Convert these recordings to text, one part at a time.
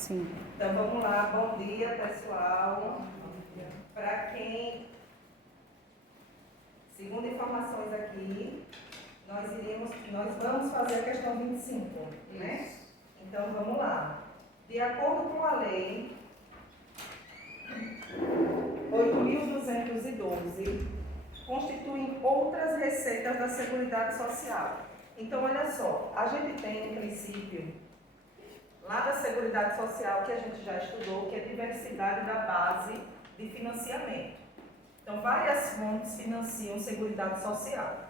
Sim. Então vamos lá, bom dia pessoal. Para quem, segundo informações aqui, nós vamos fazer a questão 25, né? Então vamos lá. De acordo com a lei 8.212, constituem outras receitas da Seguridade Social. Então olha só, a gente tem um princípio lá da Seguridade Social que a gente já estudou, que é a diversidade da base de financiamento. Então, várias fontes financiam Seguridade Social.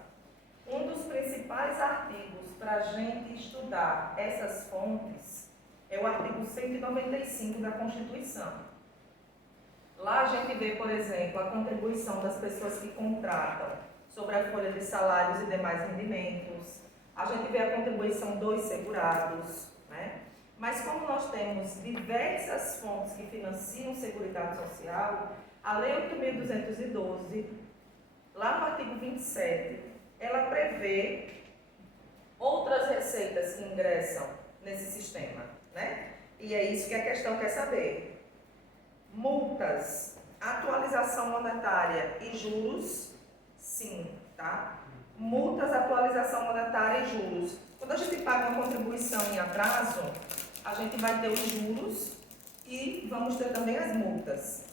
Um dos principais artigos para a gente estudar essas fontes é o artigo 195 da Constituição. Lá a gente vê, por exemplo, a contribuição das pessoas que contratam sobre a folha de salários e demais rendimentos. A gente vê a contribuição dos segurados, né? Mas como nós temos diversas fontes que financiam Seguridade Social, a Lei 8.212, lá no artigo 27, ela prevê outras receitas que ingressam nesse sistema, né? E é isso que a questão quer saber. Multas, atualização monetária e juros, sim, tá? Multas, atualização monetária e juros. Quando a gente paga uma contribuição em atraso, a gente vai ter os juros e vamos ter também as multas.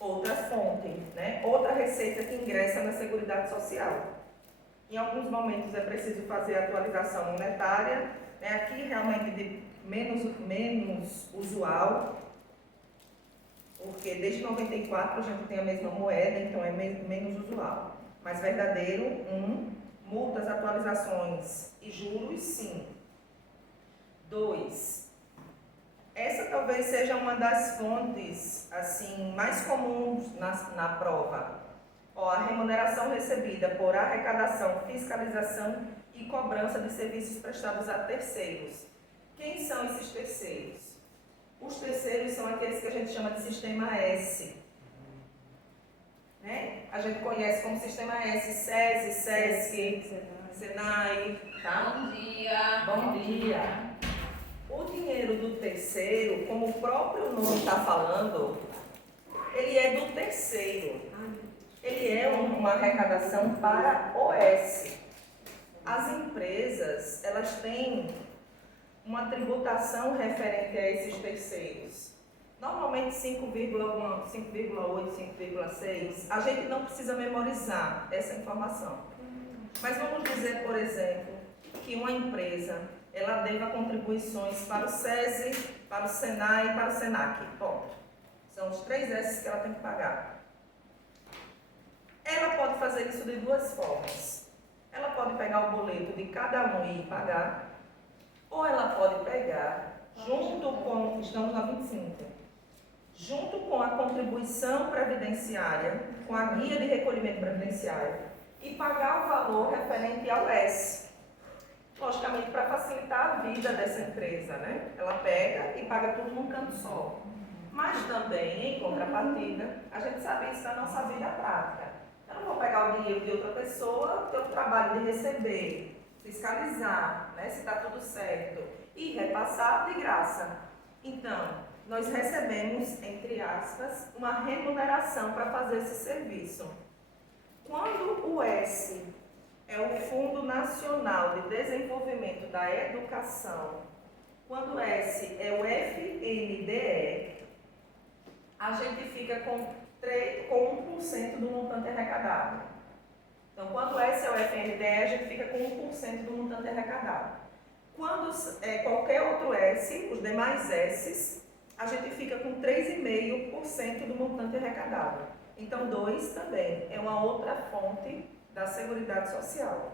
Outra fonte, né? Outra receita que ingressa na Seguridade Social. Em alguns momentos é preciso fazer a atualização monetária, né? Aqui realmente de menos usual, porque desde 94 a gente tem a mesma moeda, então é menos usual. Mas verdadeiro, multas, atualizações e juros, sim. 2. Essa talvez seja uma das fontes assim, mais comuns na prova. Ó, a remuneração recebida por arrecadação, fiscalização e cobrança de serviços prestados a terceiros. Quem são esses terceiros? Os terceiros são aqueles que a gente chama de Sistema S. Né? A gente conhece como Sistema S, SESI, SESC, Senai. Tá? Bom dia. Bom dia. O dinheiro do terceiro, como o próprio nome está falando, ele é do terceiro. Ele é uma arrecadação para OS. As empresas, elas têm uma tributação referente a esses terceiros. Normalmente 5,1, 5,8, 5,6. A gente não precisa memorizar essa informação. Mas vamos dizer, por exemplo, que uma empresa ela deva contribuições para o SESI, para o SENAI e para o SENAC. Ponto. São os 3 S que ela tem que pagar. Ela pode fazer isso de 2 formas. Ela pode pegar o boleto de cada um e pagar, ou ela pode pegar, junto com, estamos na 25, junto com a contribuição previdenciária, com a guia de recolhimento previdenciário, e pagar o valor referente ao S. Logicamente, para facilitar a vida dessa empresa, né? Ela pega e paga tudo num canto só. Mas também, em contrapartida, a gente sabe isso da nossa vida prática. Eu não vou pegar o dinheiro de outra pessoa, ter o trabalho de receber, fiscalizar, né, se está tudo certo, e repassar de graça. Então, nós recebemos, entre aspas, uma remuneração para fazer esse serviço. Quando o S é o Fundo Nacional de Desenvolvimento da Educação, quando o S é o FNDE, a gente fica com 1% do montante arrecadado. Então, quando o S é o FNDE, a gente fica com 1% do montante arrecadado. Quando é qualquer outro S, os demais S's, a gente fica com 3,5% do montante arrecadado. Então, 2 também é uma outra fonte da Seguridade Social.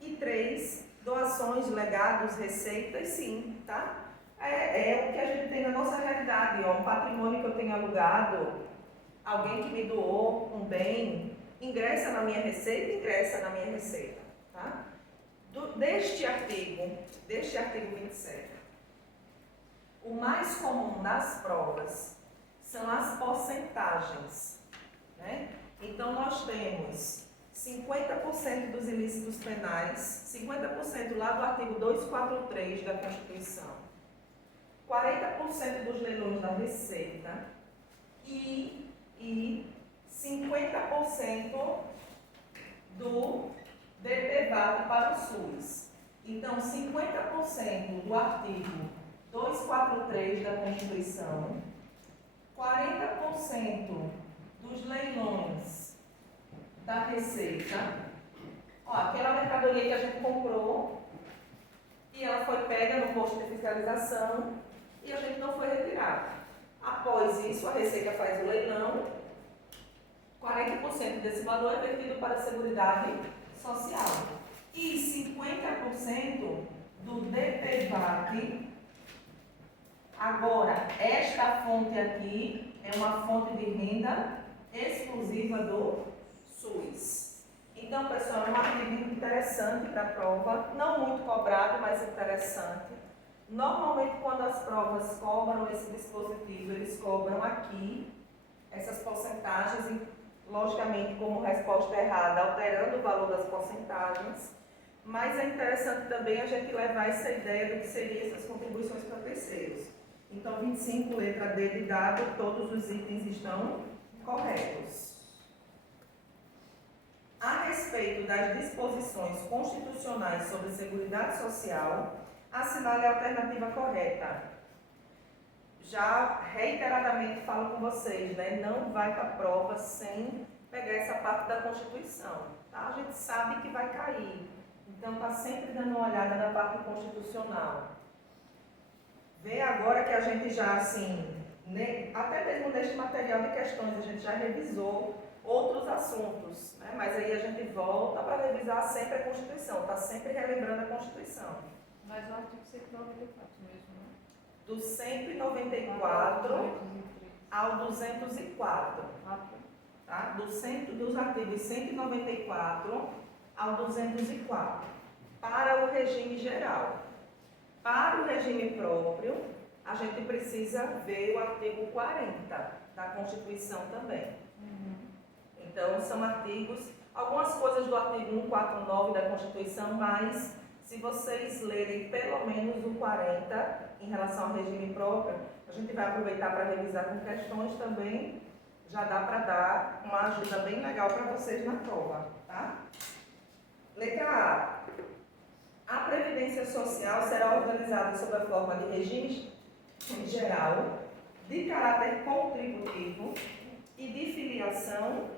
E 3, doações, legados, receitas, sim, tá? É o que a gente tem na nossa realidade, ó, um patrimônio que eu tenho alugado, alguém que me doou um bem, ingressa na minha receita, tá? Deste artigo 27, o mais comum das provas são as porcentagens, né? Então, nós temos 50% dos ilícitos penais, 50% lá do artigo 243 da Constituição, 40% dos leilões da Receita e 50% do DPVAT para o SUS. Então, 50% do artigo 243 da Constituição, 40% dos leilões da Receita. Ó, aquela mercadoria que a gente comprou e ela foi pega no posto de fiscalização e a gente não foi retirada. Após isso, a Receita faz o leilão, 40% desse valor é vertido para a Seguridade Social e 50% do DPVAT. Agora, esta fonte aqui é uma fonte de renda exclusiva do SUS. Então, pessoal, é um artigo interessante para a prova, não muito cobrado, mas interessante. Normalmente, quando as provas cobram esse dispositivo, eles cobram aqui essas porcentagens, e, logicamente, como resposta errada, alterando o valor das porcentagens. Mas é interessante também a gente levar essa ideia do que seriam essas contribuições para terceiros. Então, 25, letra D de dado, todos os itens estão corretos. A respeito das disposições constitucionais sobre Seguridade Social, assinale a alternativa correta. Já reiteradamente falo com vocês, né? Não vai para a prova sem pegar essa parte da Constituição. Tá? A gente sabe que vai cair, então está sempre dando uma olhada na parte constitucional. Vê agora que a gente já, assim, né, até mesmo neste material de questões, a gente já revisou outros assuntos, né? Mas aí a gente volta para revisar sempre a Constituição, está sempre relembrando a Constituição. Mas o artigo 194 mesmo, né? Do 194 ao 204. Tá? Dos artigos 194 ao 204. Para o regime geral. Para o regime próprio, a gente precisa ver o artigo 40 da Constituição também. Então, são artigos, algumas coisas do artigo 149 da Constituição, mas se vocês lerem pelo menos o 40 em relação ao regime próprio, a gente vai aproveitar para revisar com questões também, já dá para dar uma ajuda bem legal para vocês na prova, tá? Letra A. A Previdência Social será organizada sob a forma de regime geral, de caráter contributivo e de filiação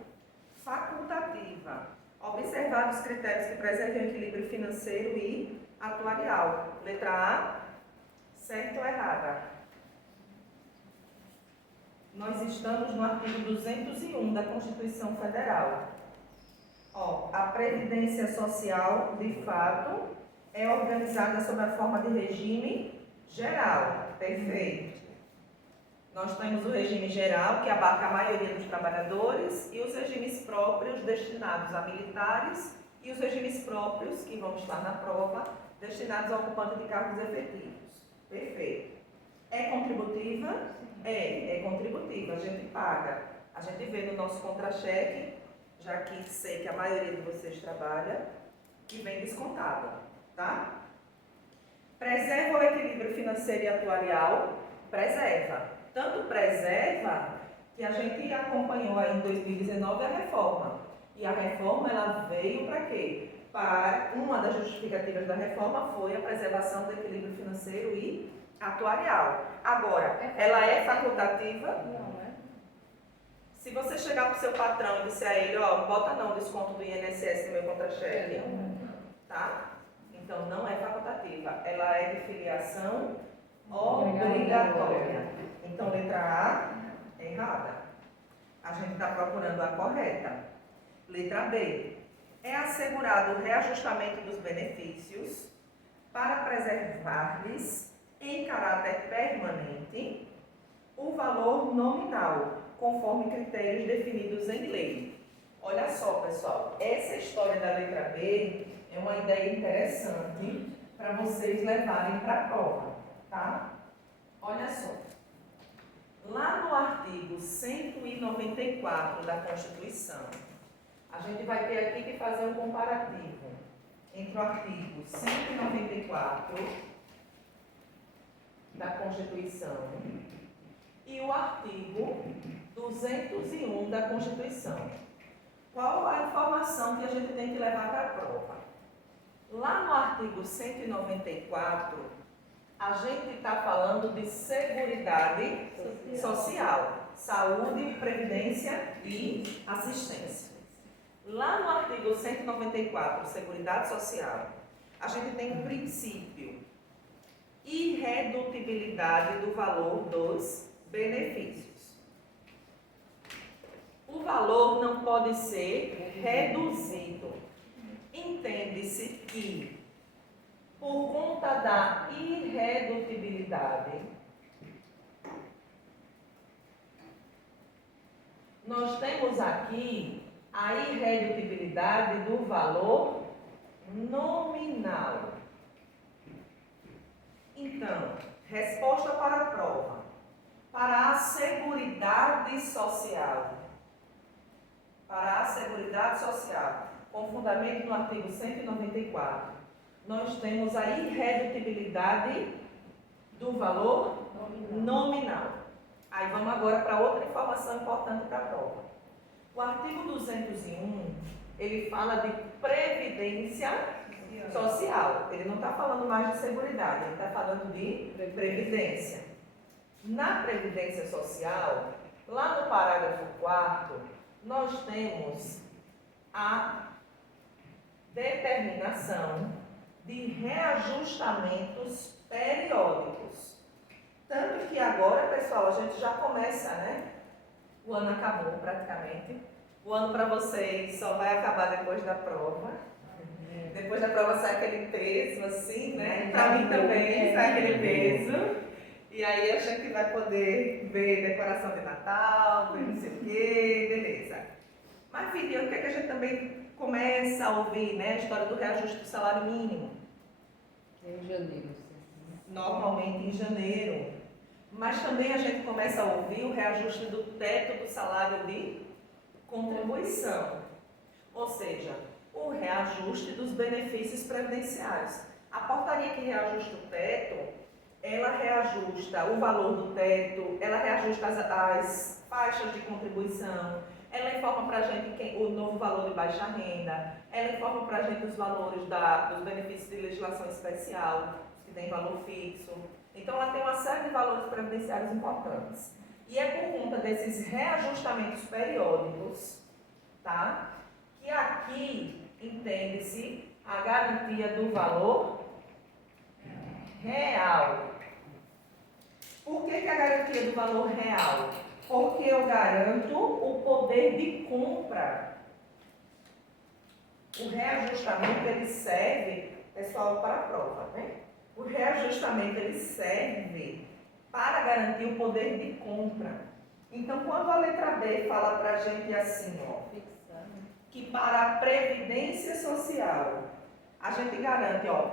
facultativa, observados os critérios que preservem o equilíbrio financeiro e atuarial. Letra A, certo ou errada? Nós estamos no artigo 201 da Constituição Federal. Ó, a Previdência Social, de fato, é organizada sob a forma de regime geral. Perfeito. Nós temos o regime geral, que abarca a maioria dos trabalhadores, e os regimes próprios destinados a militares, e os regimes próprios, que vão estar na prova, destinados a ocupantes de cargos efetivos. Perfeito. É contributiva? É contributiva, a gente paga. A gente vê no nosso contra-cheque, já que sei que a maioria de vocês trabalha, que vem descontado, tá? Preserva o equilíbrio financeiro e atuarial? Preserva. Tanto preserva que a gente acompanhou aí em 2019 a reforma. E a reforma, ela veio para quê? Para uma das justificativas da reforma foi a preservação do equilíbrio financeiro e atuarial. Agora, ela é facultativa? Não, é? Se você chegar para o seu patrão e disser a ele, ó, bota não o desconto do INSS no meu contra-cheque, tá? Então, não é facultativa. Ela é de filiação obrigatória. Então, letra A, errada. A gente está procurando a correta. Letra B. É assegurado o reajustamento dos benefícios para preservar-lhes, em caráter permanente, o valor nominal, conforme critérios definidos em lei. Olha só, pessoal, essa história da letra B é uma ideia interessante para vocês levarem para a prova, tá? Olha só. Lá no artigo 194 da Constituição, a gente vai ter aqui que fazer um comparativo entre o artigo 194 da Constituição e o artigo 201 da Constituição. Qual a informação que a gente tem que levar para a prova? Lá no artigo 194, a gente está falando de Seguridade Social, Saúde, Previdência e Assistência. Lá no artigo 194, Seguridade Social, a gente tem um princípio: irredutibilidade do valor dos benefícios. O valor não pode ser reduzido. Entende-se que, por conta da irredutibilidade, nós temos aqui a irredutibilidade do valor nominal. Então, resposta para a prova. Para a Seguridade Social. Para a Seguridade Social, com fundamento no artigo 194, nós temos a irredutibilidade do valor nominal. Aí vamos agora para outra informação importante para a prova. O artigo 201, ele fala de previdência social. Ele não está falando mais de seguridade, ele está falando de previdência. Na previdência social, lá no parágrafo 4º, nós temos a determinação de reajustamentos periódicos. Tanto que agora, pessoal, a gente já começa, né? O ano acabou praticamente. O ano para vocês só vai acabar depois da prova. Depois da prova sai aquele peso, assim, né? Para mim também sai aquele peso. E aí a gente vai poder ver decoração de Natal, ver não sei o quê, beleza. Mas, filha, o que é que a gente também começa a ouvir, né? A história do reajuste do salário mínimo. Em janeiro. Normalmente em janeiro. Mas também a gente começa a ouvir o reajuste do teto do salário de contribuição. Ou seja, o reajuste dos benefícios previdenciários. A portaria que reajusta o teto, ela reajusta o valor do teto, ela reajusta as faixas de contribuição, ela informa para a gente o novo valor de baixa renda, ela informa para a gente os valores dos benefícios de legislação especial, que tem valor fixo. Então, ela tem uma série de valores previdenciários importantes. E é por conta desses reajustamentos periódicos, tá? Que aqui entende-se a garantia do valor real. Por que a garantia do valor real? Porque eu garanto o poder de compra. O reajustamento, ele serve, pessoal, para a prova, né? O reajustamento, ele serve para garantir o poder de compra. Então, quando a letra B fala para a gente assim, ó, que para a Previdência Social, a gente garante, ó,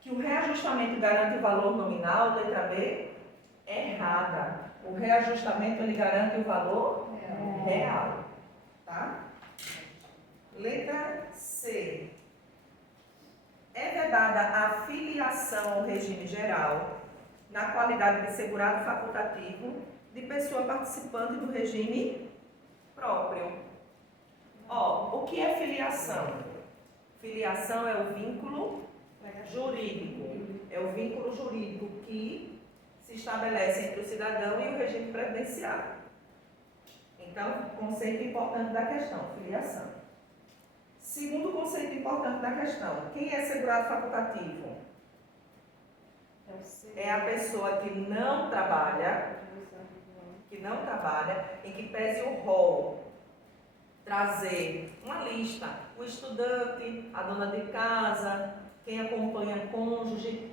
que o reajustamento garante o valor nominal, letra B, errada. O reajustamento, ele garante o valor real, tá? Letra C. É vedada a filiação ao regime geral, na qualidade de segurado facultativo, de pessoa participante do regime próprio. Ó, o que é filiação? Filiação é o vínculo jurídico. É o vínculo jurídico que se estabelece entre o cidadão e o regime previdenciário. Então, conceito importante da questão, filiação. Segundo conceito importante da questão, quem é segurado facultativo? É a pessoa que não trabalha, em que pese o rol, trazer uma lista, o estudante, a dona de casa, quem acompanha cônjuge.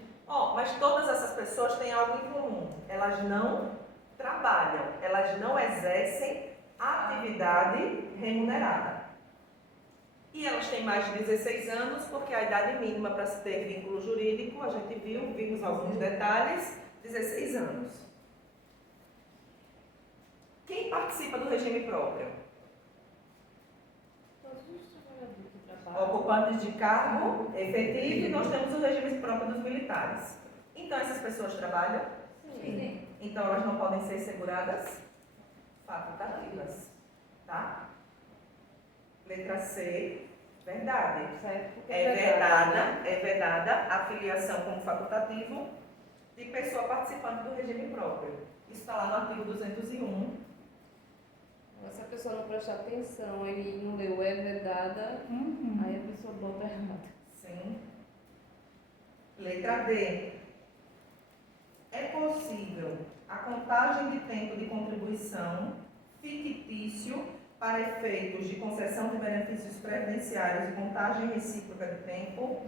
Mas todas essas pessoas têm algo em comum, elas não trabalham, elas não exercem atividade remunerada. E elas têm mais de 16 anos, porque a idade mínima para se ter vínculo jurídico, a gente vimos alguns detalhes, 16 anos. Quem participa do regime próprio? Todos os trabalhadores que trabalham. Ocupantes de cargo efetivo, e nós temos o regime próprio dos militares. Então, essas pessoas trabalham? Sim. Então, elas não podem ser seguradas facultativas, tá? Letra C, verdade. Certo? Porque É vedada a filiação como facultativo de pessoa participante do regime próprio. Isso está lá no artigo 201. Se a pessoa não prestar atenção e não leu é vedada, aí a pessoa bota errado. Sim. Letra D. É possível a contagem de tempo de contribuição fictício para efeitos de concessão de benefícios previdenciários e contagem recíproca de tempo?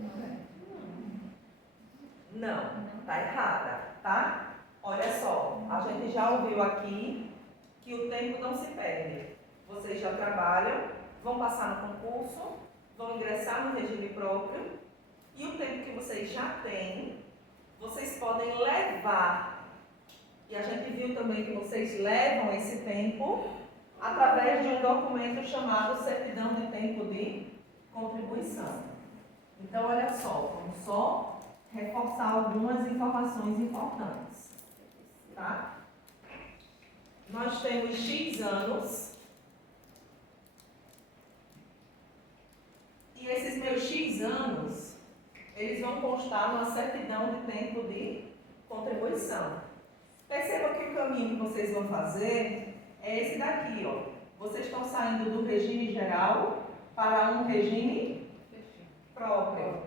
Não, está errada, tá? Olha só, a gente já ouviu aqui que o tempo não se perde. Vocês já trabalham, vão passar no concurso, vão ingressar no regime próprio e o tempo que vocês já têm, vocês podem levar. E a gente viu também que vocês levam esse tempo através de um documento chamado Certidão de Tempo de Contribuição. Então, olha só, vamos só reforçar algumas informações importantes, tá? Nós temos X anos e esses meus X anos, eles vão constar numa certidão de tempo de contribuição. Perceba que o caminho que vocês vão fazer é esse daqui, ó. Vocês estão saindo do regime geral para um regime próprio.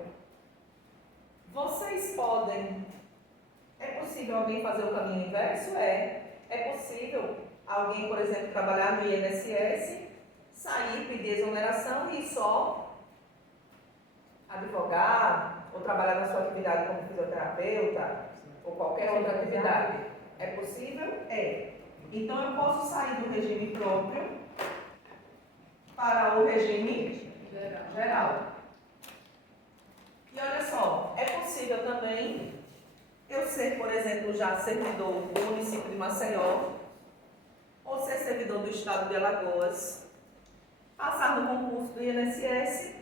Vocês podem... É possível alguém fazer o caminho inverso? É possível alguém, por exemplo, trabalhar no INSS, sair, pedir exoneração e só advogar ou trabalhar na sua atividade como fisioterapeuta ou qualquer outra atividade. É possível? É. Então, eu posso sair do regime próprio para o regime geral. E olha só, é possível também eu ser, por exemplo, já servidor do município de Maceió, ou ser servidor do estado de Alagoas, passar no concurso do INSS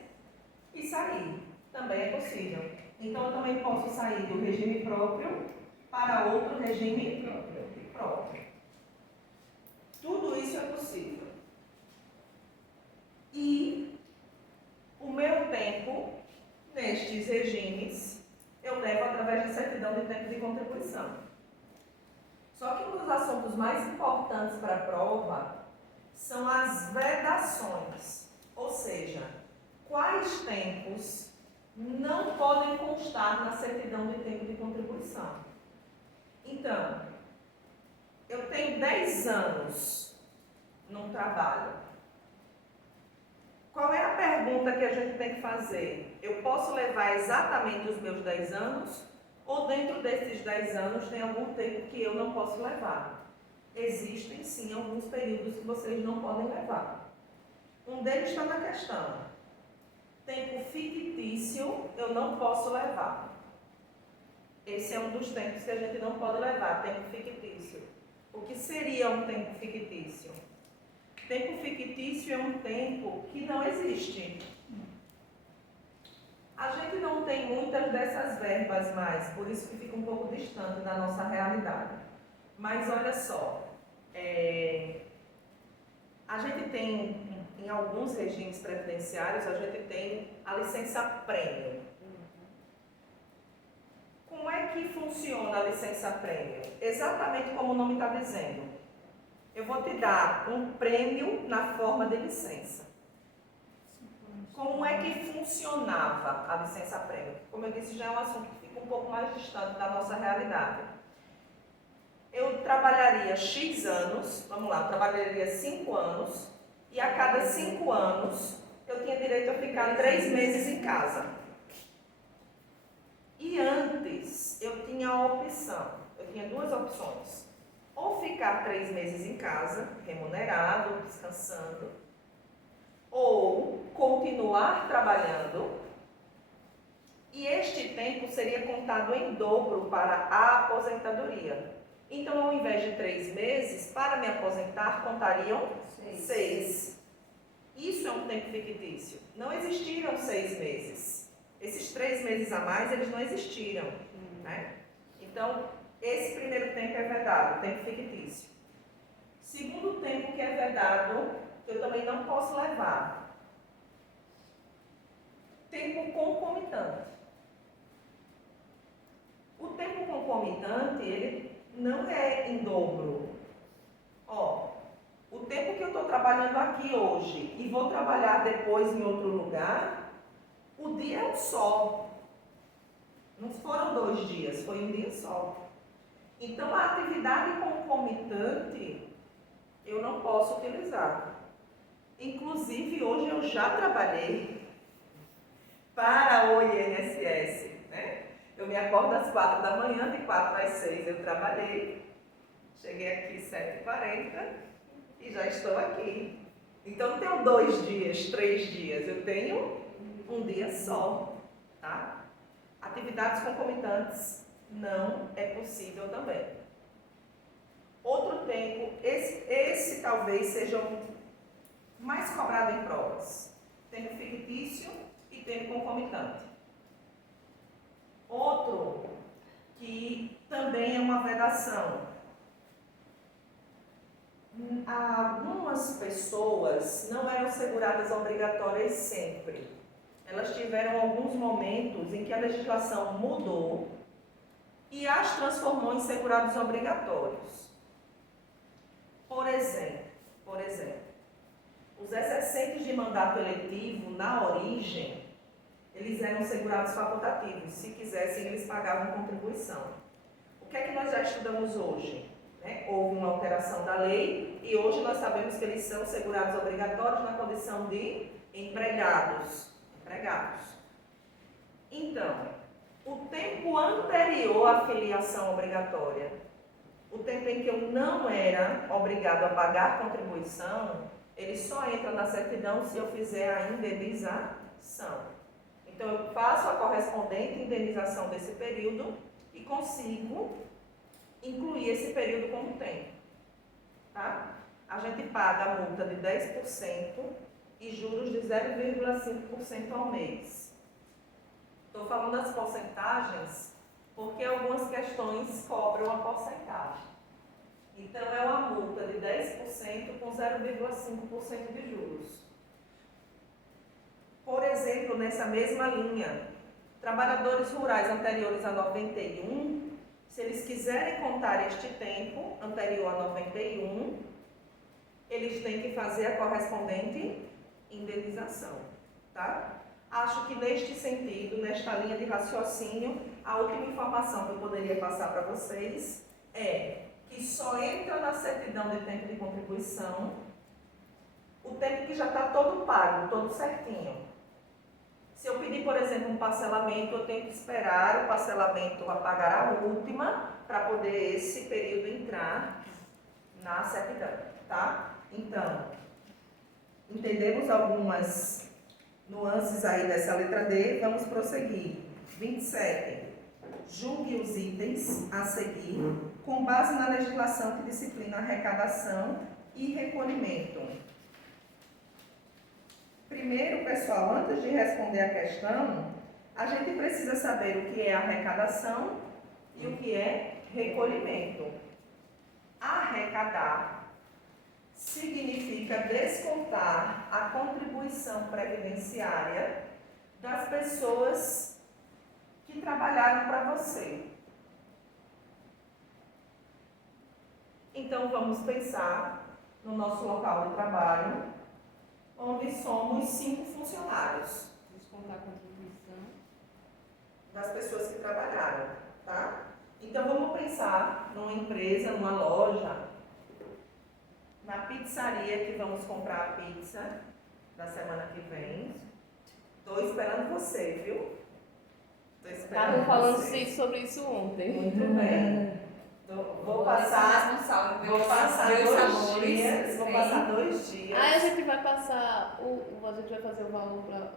e sair. Também é possível. Então, eu também posso sair do regime próprio para outro regime próprio. Tudo isso é possível. E o meu tempo nestes regimes eu levo através de certidão de tempo de contribuição. Só que um dos assuntos mais importantes para a prova são as vedações, ou seja, quais tempos não podem constar na certidão de tempo de contribuição. Então, eu tenho 10 anos num trabalho. Qual é a pergunta que a gente tem que fazer? Eu posso levar exatamente os meus 10 anos? Ou dentro desses 10 anos tem algum tempo que eu não posso levar? Existem sim alguns períodos que vocês não podem levar. Um deles está na questão. Tempo fictício eu não posso levar. Esse é um dos tempos que a gente não pode levar, tempo fictício. O que seria um tempo fictício? Tempo fictício é um tempo que não existe. A gente não tem muitas dessas verbas mais, por isso que fica um pouco distante da nossa realidade. Mas olha só, a gente tem, em alguns regimes previdenciários, a gente tem a licença prêmio. Como é que funciona a licença prêmio? Exatamente como o nome está dizendo. Eu vou te dar um prêmio na forma de licença. Como é que funcionava a licença prêmio? Como eu disse, já é um assunto que fica um pouco mais distante da nossa realidade. Eu trabalharia X anos, vamos lá, eu trabalharia 5 anos, e a cada 5 anos eu tinha direito a ficar 3 meses em casa. E antes eu tinha a opção, eu tinha 2 opções. Ou ficar 3 meses em casa, remunerado, descansando, ou continuar trabalhando, e este tempo seria contado em dobro para a aposentadoria. Então, ao invés de 3 meses, para me aposentar, contariam 6. Isso é um tempo fictício. Não existiram 6 meses. Esses 3 meses a mais, eles não existiram, né? Então, esse primeiro tempo é vedado, tempo fictício. Segundo tempo que é vedado, que eu também não posso levar. Tempo concomitante. O tempo concomitante, ele não é em dobro. Ó, o tempo que eu estou trabalhando aqui hoje e vou trabalhar depois em outro lugar, o dia é um só. Não foram 2 dias, foi um dia só. Então, a atividade concomitante eu não posso utilizar. Inclusive, hoje eu já trabalhei para o INSS, né? Eu me acordo às 4 da manhã, de 4 às 6 eu trabalhei. Cheguei aqui às 7h40 e já estou aqui. Então, não tenho 2 dias, 3 dias, eu tenho um dia só, tá? Atividades concomitantes não é possível também. Outro tempo, esse talvez seja o mais cobrado em provas. Tempo fictício e tempo concomitante. Outro que também é uma vedação. Algumas pessoas não eram seguradas obrigatórias sempre. Elas tiveram alguns momentos em que a legislação mudou e as transformou em segurados obrigatórios. Por exemplo, os excedentes de mandato eletivo, na origem, eles eram segurados facultativos. Se quisessem, eles pagavam contribuição. O que é que nós já estudamos hoje? Houve uma alteração da lei e hoje nós sabemos que eles são segurados obrigatórios na condição de empregados. Então, o tempo anterior à filiação obrigatória, o tempo em que eu não era obrigado a pagar contribuição, ele só entra na certidão se eu fizer a indenização. Então, eu faço a correspondente indenização desse período e consigo incluir esse período como tempo. Tá? A gente paga a multa de 10% e juros de 0,5% ao mês. Estou falando das porcentagens porque algumas questões cobram a porcentagem. Então, é uma multa de 10% com 0,5% de juros. Por exemplo, nessa mesma linha, trabalhadores rurais anteriores a 91, se eles quiserem contar este tempo anterior a 91, eles têm que fazer a correspondente indenização, tá? Acho que neste sentido, nesta linha de raciocínio, a última informação que eu poderia passar para vocês é que só entra na certidão de tempo de contribuição o tempo que já está todo pago, todo certinho. Se eu pedir, por exemplo, um parcelamento, eu tenho que esperar o parcelamento a pagar a última para poder esse período entrar na certidão, tá? Então, entendemos algumas nuances aí dessa letra D, vamos prosseguir. 27. Julgue os itens a seguir com base na legislação que disciplina arrecadação e recolhimento. Primeiro, pessoal, antes de responder a questão, a gente precisa saber o que é arrecadação e o que é recolhimento. Arrecadar significa descontar a contribuição previdenciária das pessoas que trabalharam para você. Então, vamos pensar no nosso local de trabalho, onde somos 5 funcionários. Descontar a contribuição Das pessoas que trabalharam, tá? Então, vamos pensar numa empresa, numa loja, na pizzaria que vamos comprar a pizza da semana que vem. Estou esperando você, viu? Estou esperando Estavam falando você. sobre isso ontem. Muito bem. Vou passar 2 dias. Vou passar 2 dias. Aí a gente vai passar, a gente vai fazer o valor para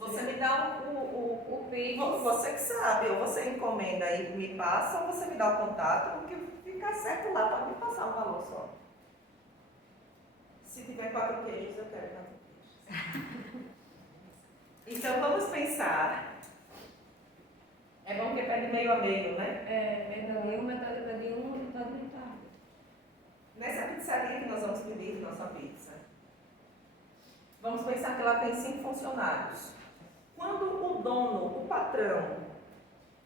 Você me dá o Pix. Você que sabe, ou você encomenda e me passa, ou você me dá o contato, porque fica certo lá, pode me passar o valor só. Se tiver 4 queijos, eu quero 4 queijos. Então, vamos pensar. É bom que pede meio a meio, né? Metade de um, metade de um, metade de metade. Nessa pizzaria que nós vamos pedir nossa pizza, vamos pensar que ela tem 5 funcionários. Quando o dono, o patrão,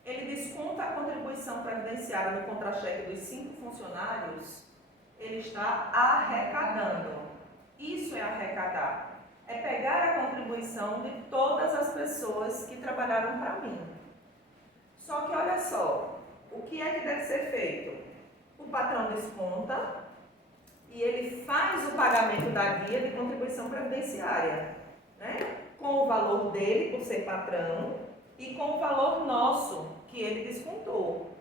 ele desconta a contribuição previdenciária no contra-cheque dos 5 funcionários, ele está arrecadando. Isso é arrecadar. É pegar a contribuição de todas as pessoas que trabalharam para mim. Só que olha só, o que é que deve ser feito? O patrão desconta e ele faz o pagamento da guia de contribuição previdenciária, né? Com o valor dele, por ser patrão, e com o valor nosso, que ele descontou.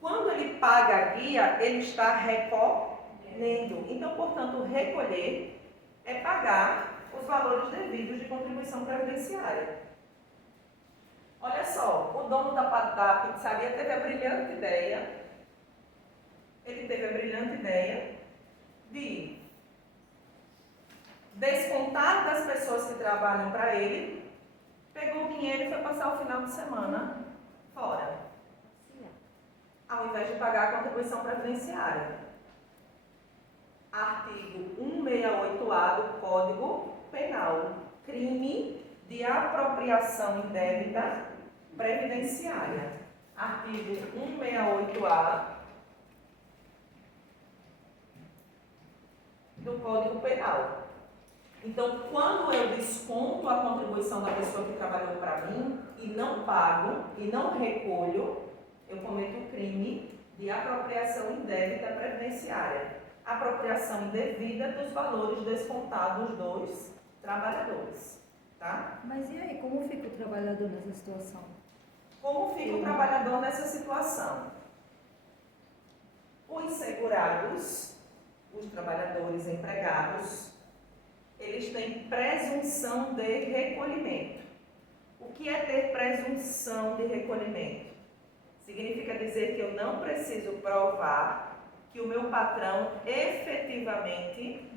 Quando ele paga a guia, ele está recolhendo. Então, portanto, recolher é pagar os valores devidos de contribuição previdenciária. Olha só, o dono da pizzaria teve a brilhante ideia, de descontar das pessoas que trabalham para ele, pegou o dinheiro e foi passar o final de semana fora, ao invés de pagar a contribuição previdenciária. Artigo 168-A do Código Penal, crime de apropriação indébita previdenciária. Artigo 168-A do Código Penal. Então, quando eu desconto a contribuição da pessoa que trabalhou para mim e não pago e não recolho, eu cometo o crime de apropriação indébita previdenciária. Apropriação indevida dos valores descontados dos trabalhadores. Tá? Mas e aí, como fica o trabalhador nessa situação? Como fica o trabalhador nessa situação? Os segurados, os trabalhadores empregados, eles têm presunção de recolhimento. O que é ter presunção de recolhimento? Significa dizer que eu não preciso provar que o meu patrão efetivamente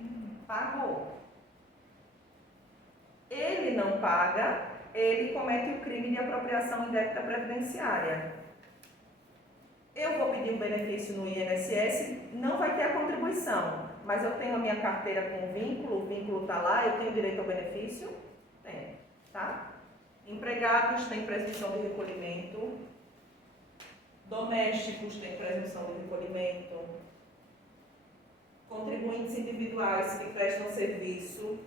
pagou. Ele não paga, ele comete o crime de apropriação indébita previdenciária. Eu vou pedir um benefício no INSS, não vai ter a contribuição, mas eu tenho a minha carteira com vínculo, o vínculo está lá, eu tenho direito ao benefício? Tenho, tá? Empregados têm presunção de recolhimento, domésticos têm presunção de recolhimento, contribuintes individuais que prestam serviço,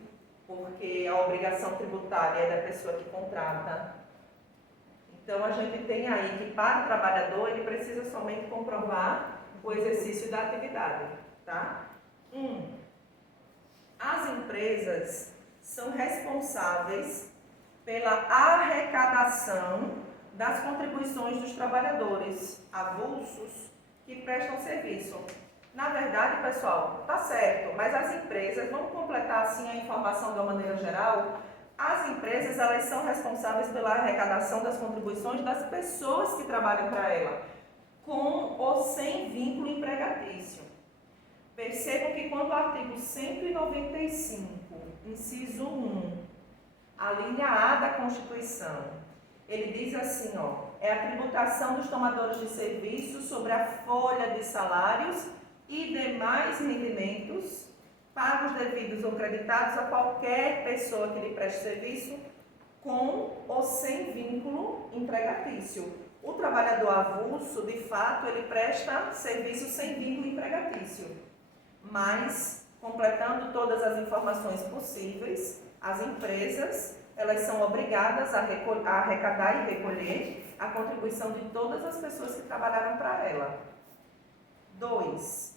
porque a obrigação tributária é da pessoa que contrata. Então, a gente tem aí que, para o trabalhador, ele precisa somente comprovar o exercício da atividade, tá? As empresas são responsáveis pela arrecadação das contribuições dos trabalhadores avulsos que prestam serviço. Na verdade, pessoal, tá certo, mas as empresas, vamos completar assim a informação de uma maneira geral, as empresas, elas são responsáveis pela arrecadação das contribuições das pessoas que trabalham para ela, com ou sem vínculo empregatício. Percebam que quando o artigo 195, inciso 1, a linha A da Constituição, ele diz assim, ó, é a tributação dos tomadores de serviço sobre a folha de salários e demais rendimentos pagos devidos ou creditados a qualquer pessoa que lhe preste serviço com ou sem vínculo empregatício. O trabalhador avulso, de fato, ele presta serviço sem vínculo empregatício. Mas, completando todas as informações possíveis, as empresas, elas são obrigadas a arrecadar e recolher a contribuição de todas as pessoas que trabalharam para ela. 2.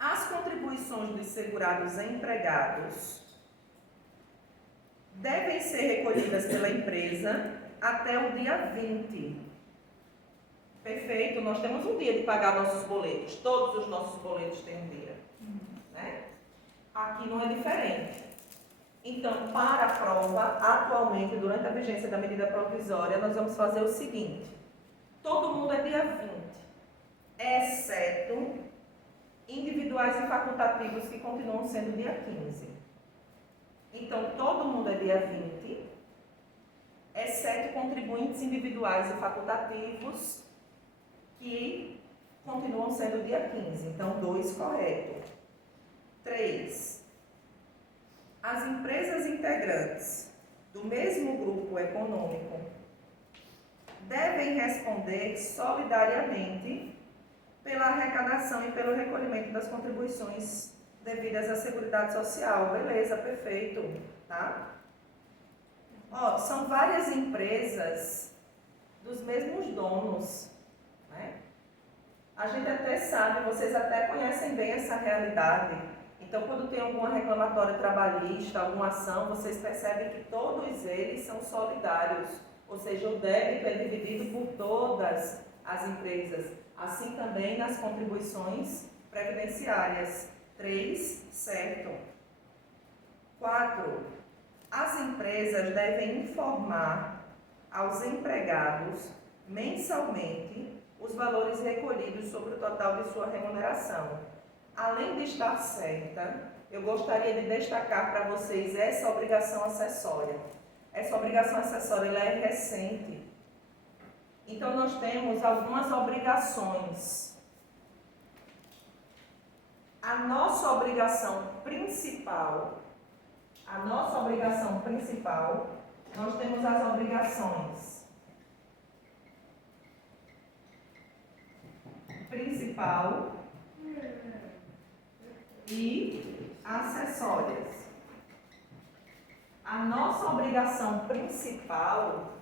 As contribuições dos segurados empregados devem ser recolhidas pela empresa até o dia 20. Perfeito? Nós temos um dia de pagar nossos boletos. Todos os nossos boletos têm um dia. Né? Aqui não é diferente. Então, para a prova, atualmente, durante a vigência da medida provisória, nós vamos fazer o seguinte. Todo mundo é dia 20, exceto individuais e facultativos que continuam sendo dia 15. Então, todo mundo é dia 20, exceto contribuintes individuais e facultativos, que continuam sendo dia 15. Então, 2 correto. 3. As empresas integrantes do mesmo grupo econômico devem responder solidariamente pela arrecadação e pelo recolhimento das contribuições devidas à Seguridade Social. Beleza, perfeito, tá? Ó, são várias empresas dos mesmos donos, né? A gente até sabe, vocês até conhecem bem essa realidade. Então, quando tem alguma reclamatória trabalhista, alguma ação, vocês percebem que todos eles são solidários. Ou seja, o débito é dividido por todas as empresas. Assim também nas contribuições previdenciárias. 3, certo. 4. As empresas devem informar aos empregados mensalmente os valores recolhidos sobre o total de sua remuneração. Além de estar certa, eu gostaria de destacar para vocês essa obrigação acessória. Essa obrigação acessória ela é recente. Então, nós temos algumas obrigações. A nossa obrigação principal, nós temos as obrigações principal e acessórias. A nossa obrigação principal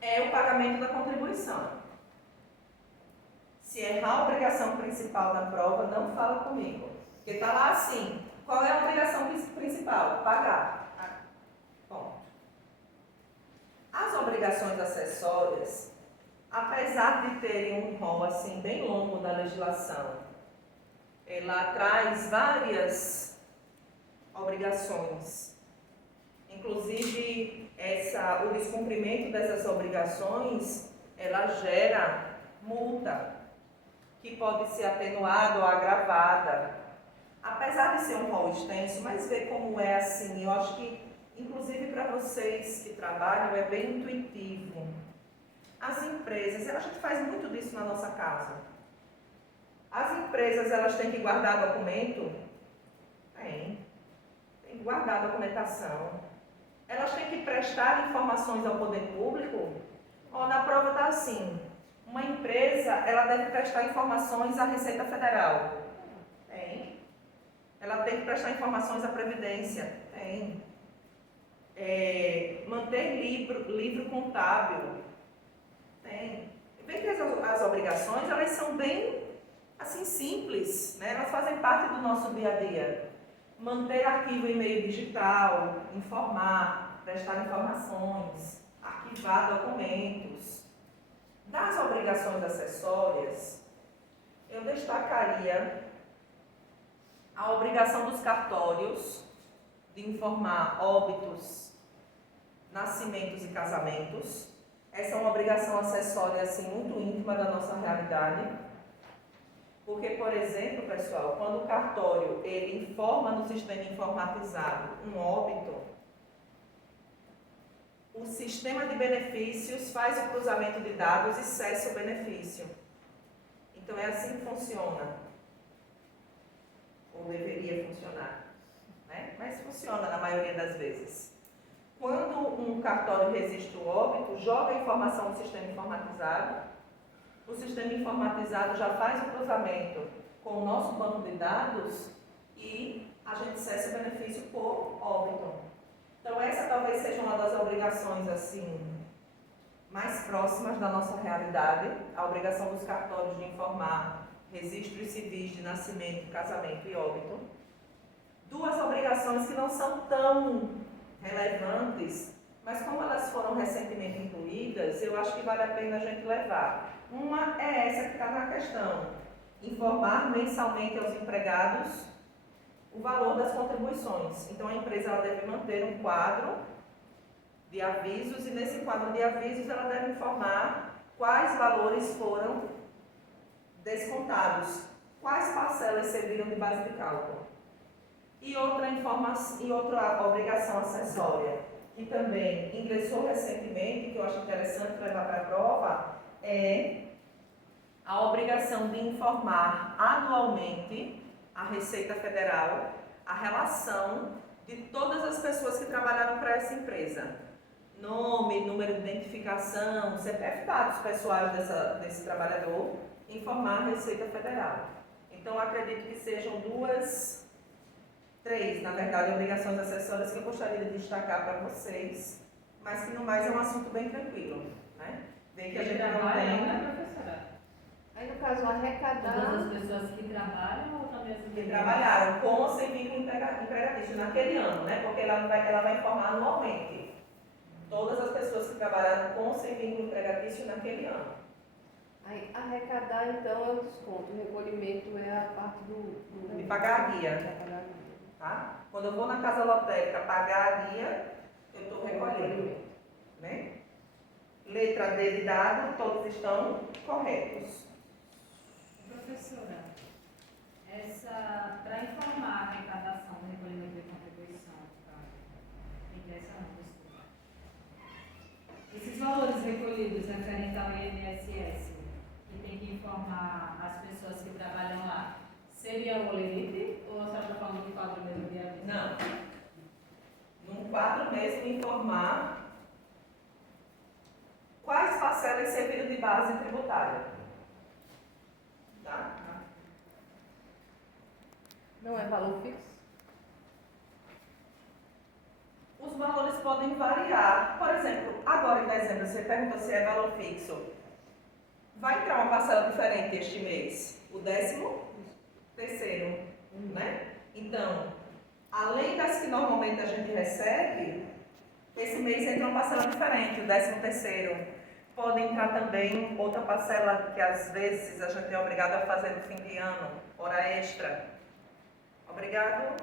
é o pagamento da contribuição. Se errar a obrigação principal na prova, não fala comigo. Porque está lá assim, qual é a obrigação principal? Pagar. Ponto. As obrigações acessórias, apesar de terem um rol assim, bem longo da legislação, ela traz várias obrigações. Inclusive, o descumprimento dessas obrigações, ela gera multa, que pode ser atenuada ou agravada. Apesar de ser um rol extenso, mas ver como é assim, eu acho que, inclusive para vocês que trabalham, é bem intuitivo. As empresas, a gente faz muito disso na nossa casa. As empresas, elas têm que guardar documento? Tem que guardar a documentação. Elas têm que prestar informações ao poder público? Na prova está assim, uma empresa, ela deve prestar informações à Receita Federal? Tem. Ela tem que prestar informações à Previdência? Tem. Manter livro contábil? Tem. Bem que as obrigações, elas são bem, assim, simples, né? Elas fazem parte do nosso dia a dia. Manter arquivo em meio digital, informar, prestar informações, arquivar documentos. Das obrigações acessórias, eu destacaria a obrigação dos cartórios de informar óbitos, nascimentos e casamentos. Essa é uma obrigação acessória assim, muito íntima da nossa realidade. Porque, por exemplo, pessoal, quando o cartório ele informa no sistema informatizado um óbito, o sistema de benefícios faz o cruzamento de dados e cessa o benefício. Então, é assim que funciona. Ou deveria funcionar, né? Mas funciona na maioria das vezes. Quando um cartório registra o óbito, joga a informação no sistema informatizado, o sistema informatizado já faz o cruzamento com o nosso banco de dados e a gente cessa o benefício por óbito. Então, essa talvez seja uma das obrigações assim, mais próximas da nossa realidade, a obrigação dos cartórios de informar registros civis de nascimento, casamento e óbito. Duas obrigações que não são tão relevantes, mas como elas foram recentemente incluídas, eu acho que vale a pena a gente levar. Uma é essa que está na questão, informar mensalmente aos empregados o valor das contribuições. Então, a empresa ela deve manter um quadro de avisos e nesse quadro de avisos ela deve informar quais valores foram descontados, quais parcelas serviram de base de cálculo. E outra obrigação acessória, que também ingressou recentemente, que eu acho interessante levar para a prova, é a obrigação de informar anualmente à Receita Federal a relação de todas as pessoas que trabalharam para essa empresa. Nome, número de identificação, CPF, dados pessoais desse trabalhador, informar a Receita Federal. Então, acredito que sejam três, na verdade, obrigações acessórias que eu gostaria de destacar para vocês, mas que no mais é um assunto bem tranquilo, né? Vê que a gente não tem... professora? Aí, no caso, arrecadar... Todas as pessoas que trabalham ou também as que trabalharam com ou sem vínculo empregatício naquele ano, né? Porque ela vai informar anualmente todas as pessoas que trabalharam com ou sem vínculo empregatício naquele ano. Aí, arrecadar, então, é o desconto. O recolhimento é a parte De pagar a guia, de pagar a guia. tá? Quando eu vou na casa lotérica pagar a guia, eu estou recolhendo, né? Letra D de dado, todos estão corretos. Professora, para informar a arrecadação do recolhimento de contribuição, desculpa. Esses valores recolhidos referentes ao INSS, que tem que informar as pessoas que trabalham lá, seria o limite ou a senhora está falando de 4 meses de aviso? Não. Num quadro mesmo, informar quais parcelas serviram de base tributária. Tá? Não é valor fixo? Os valores podem variar. Por exemplo, agora em dezembro, você perguntou se é valor fixo. Vai entrar uma parcela diferente este mês? O 13º, né? Então, além das que normalmente a gente recebe, esse mês entra uma parcela diferente, o 13º. Pode entrar também outra parcela que às vezes a gente é obrigado a fazer no fim de ano, hora extra. Obrigado,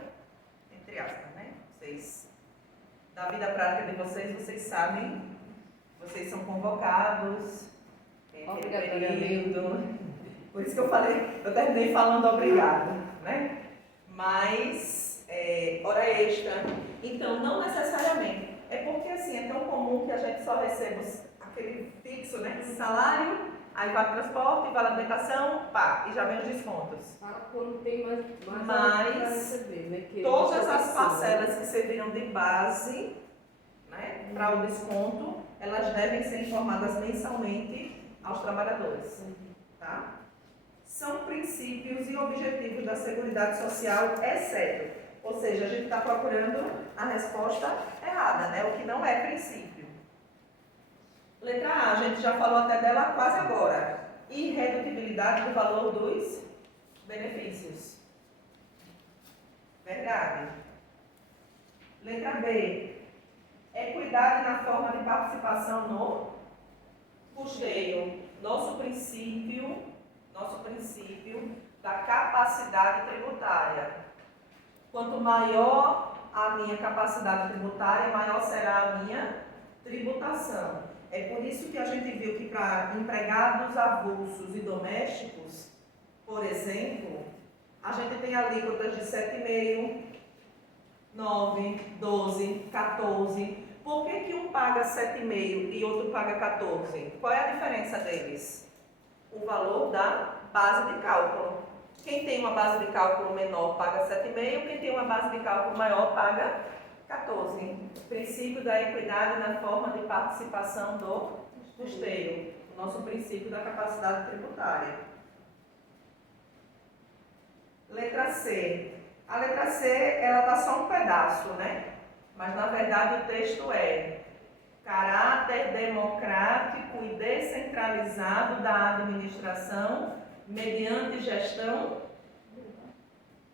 entre aspas, né? Vocês, da vida prática de vocês, vocês sabem, vocês são convocados, tem aquele período. Por isso que eu terminei falando obrigado, né? Mas, hora extra. Então, não necessariamente. É porque, assim, é tão comum que a gente só receba aquele fixo, né? Salário, aí vai para transporte, vai alimentação, pá, e já vem os descontos. Fala quando tem mais Mas para receber, né? Que todas as parcelas que serviram de base, né, para o desconto, elas devem ser informadas mensalmente aos trabalhadores, tá? São princípios e objetivos da Seguridade Social, exceto. Ou seja, a gente está procurando a resposta errada, né? O que não é princípio. Letra A, a gente já falou até dela quase agora. Irredutibilidade do valor dos benefícios. Verdade. Letra B, equidade na forma de participação no custeio. Nosso princípio da capacidade tributária. Quanto maior a minha capacidade tributária, maior será a minha tributação. É por isso que a gente viu que para empregados avulsos e domésticos, por exemplo, a gente tem alíquotas de 7,5%, 9%, 12%, 14%. Por que um paga 7,5% e outro paga 14%? Qual é a diferença deles? O valor da base de cálculo. Quem tem uma base de cálculo menor paga 7,5%, quem tem uma base de cálculo maior paga 14%. Princípio da equidade na forma de participação do custeio. O nosso princípio da capacidade tributária. Letra C. A letra C, ela dá só um pedaço, né? Mas, na verdade, o texto é caráter democrático e descentralizado da administração mediante gestão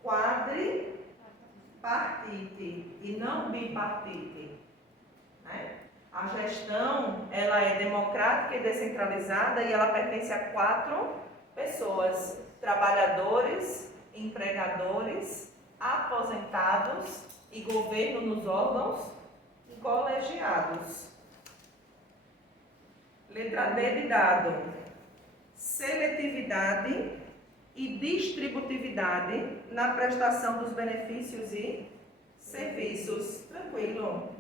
quadripartite e não bipartite, né? A gestão, ela é democrática e descentralizada e ela pertence a 4 pessoas: trabalhadores, empregadores, aposentados e governo nos órgãos colegiados. Letra D de dado: seletividade e distributividade na prestação dos benefícios e serviços. Tranquilo.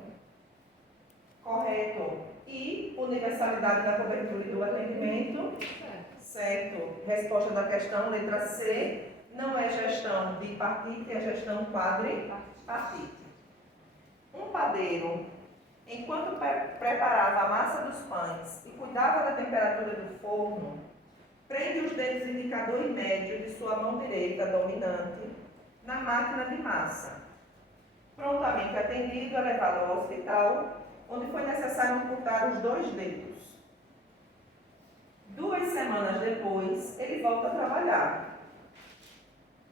Correto. E universalidade da cobertura e do atendimento. Certo. Resposta da questão, letra C. Não é gestão bipartite, é gestão quadripartite. Um padeiro, enquanto preparava a massa dos pães e cuidava da temperatura do forno, prende os dedos indicador e médio de sua mão direita dominante na máquina de massa. Prontamente atendido, é levado ao hospital, onde foi necessário amputar os 2 dedos. 2 semanas depois, ele volta a trabalhar.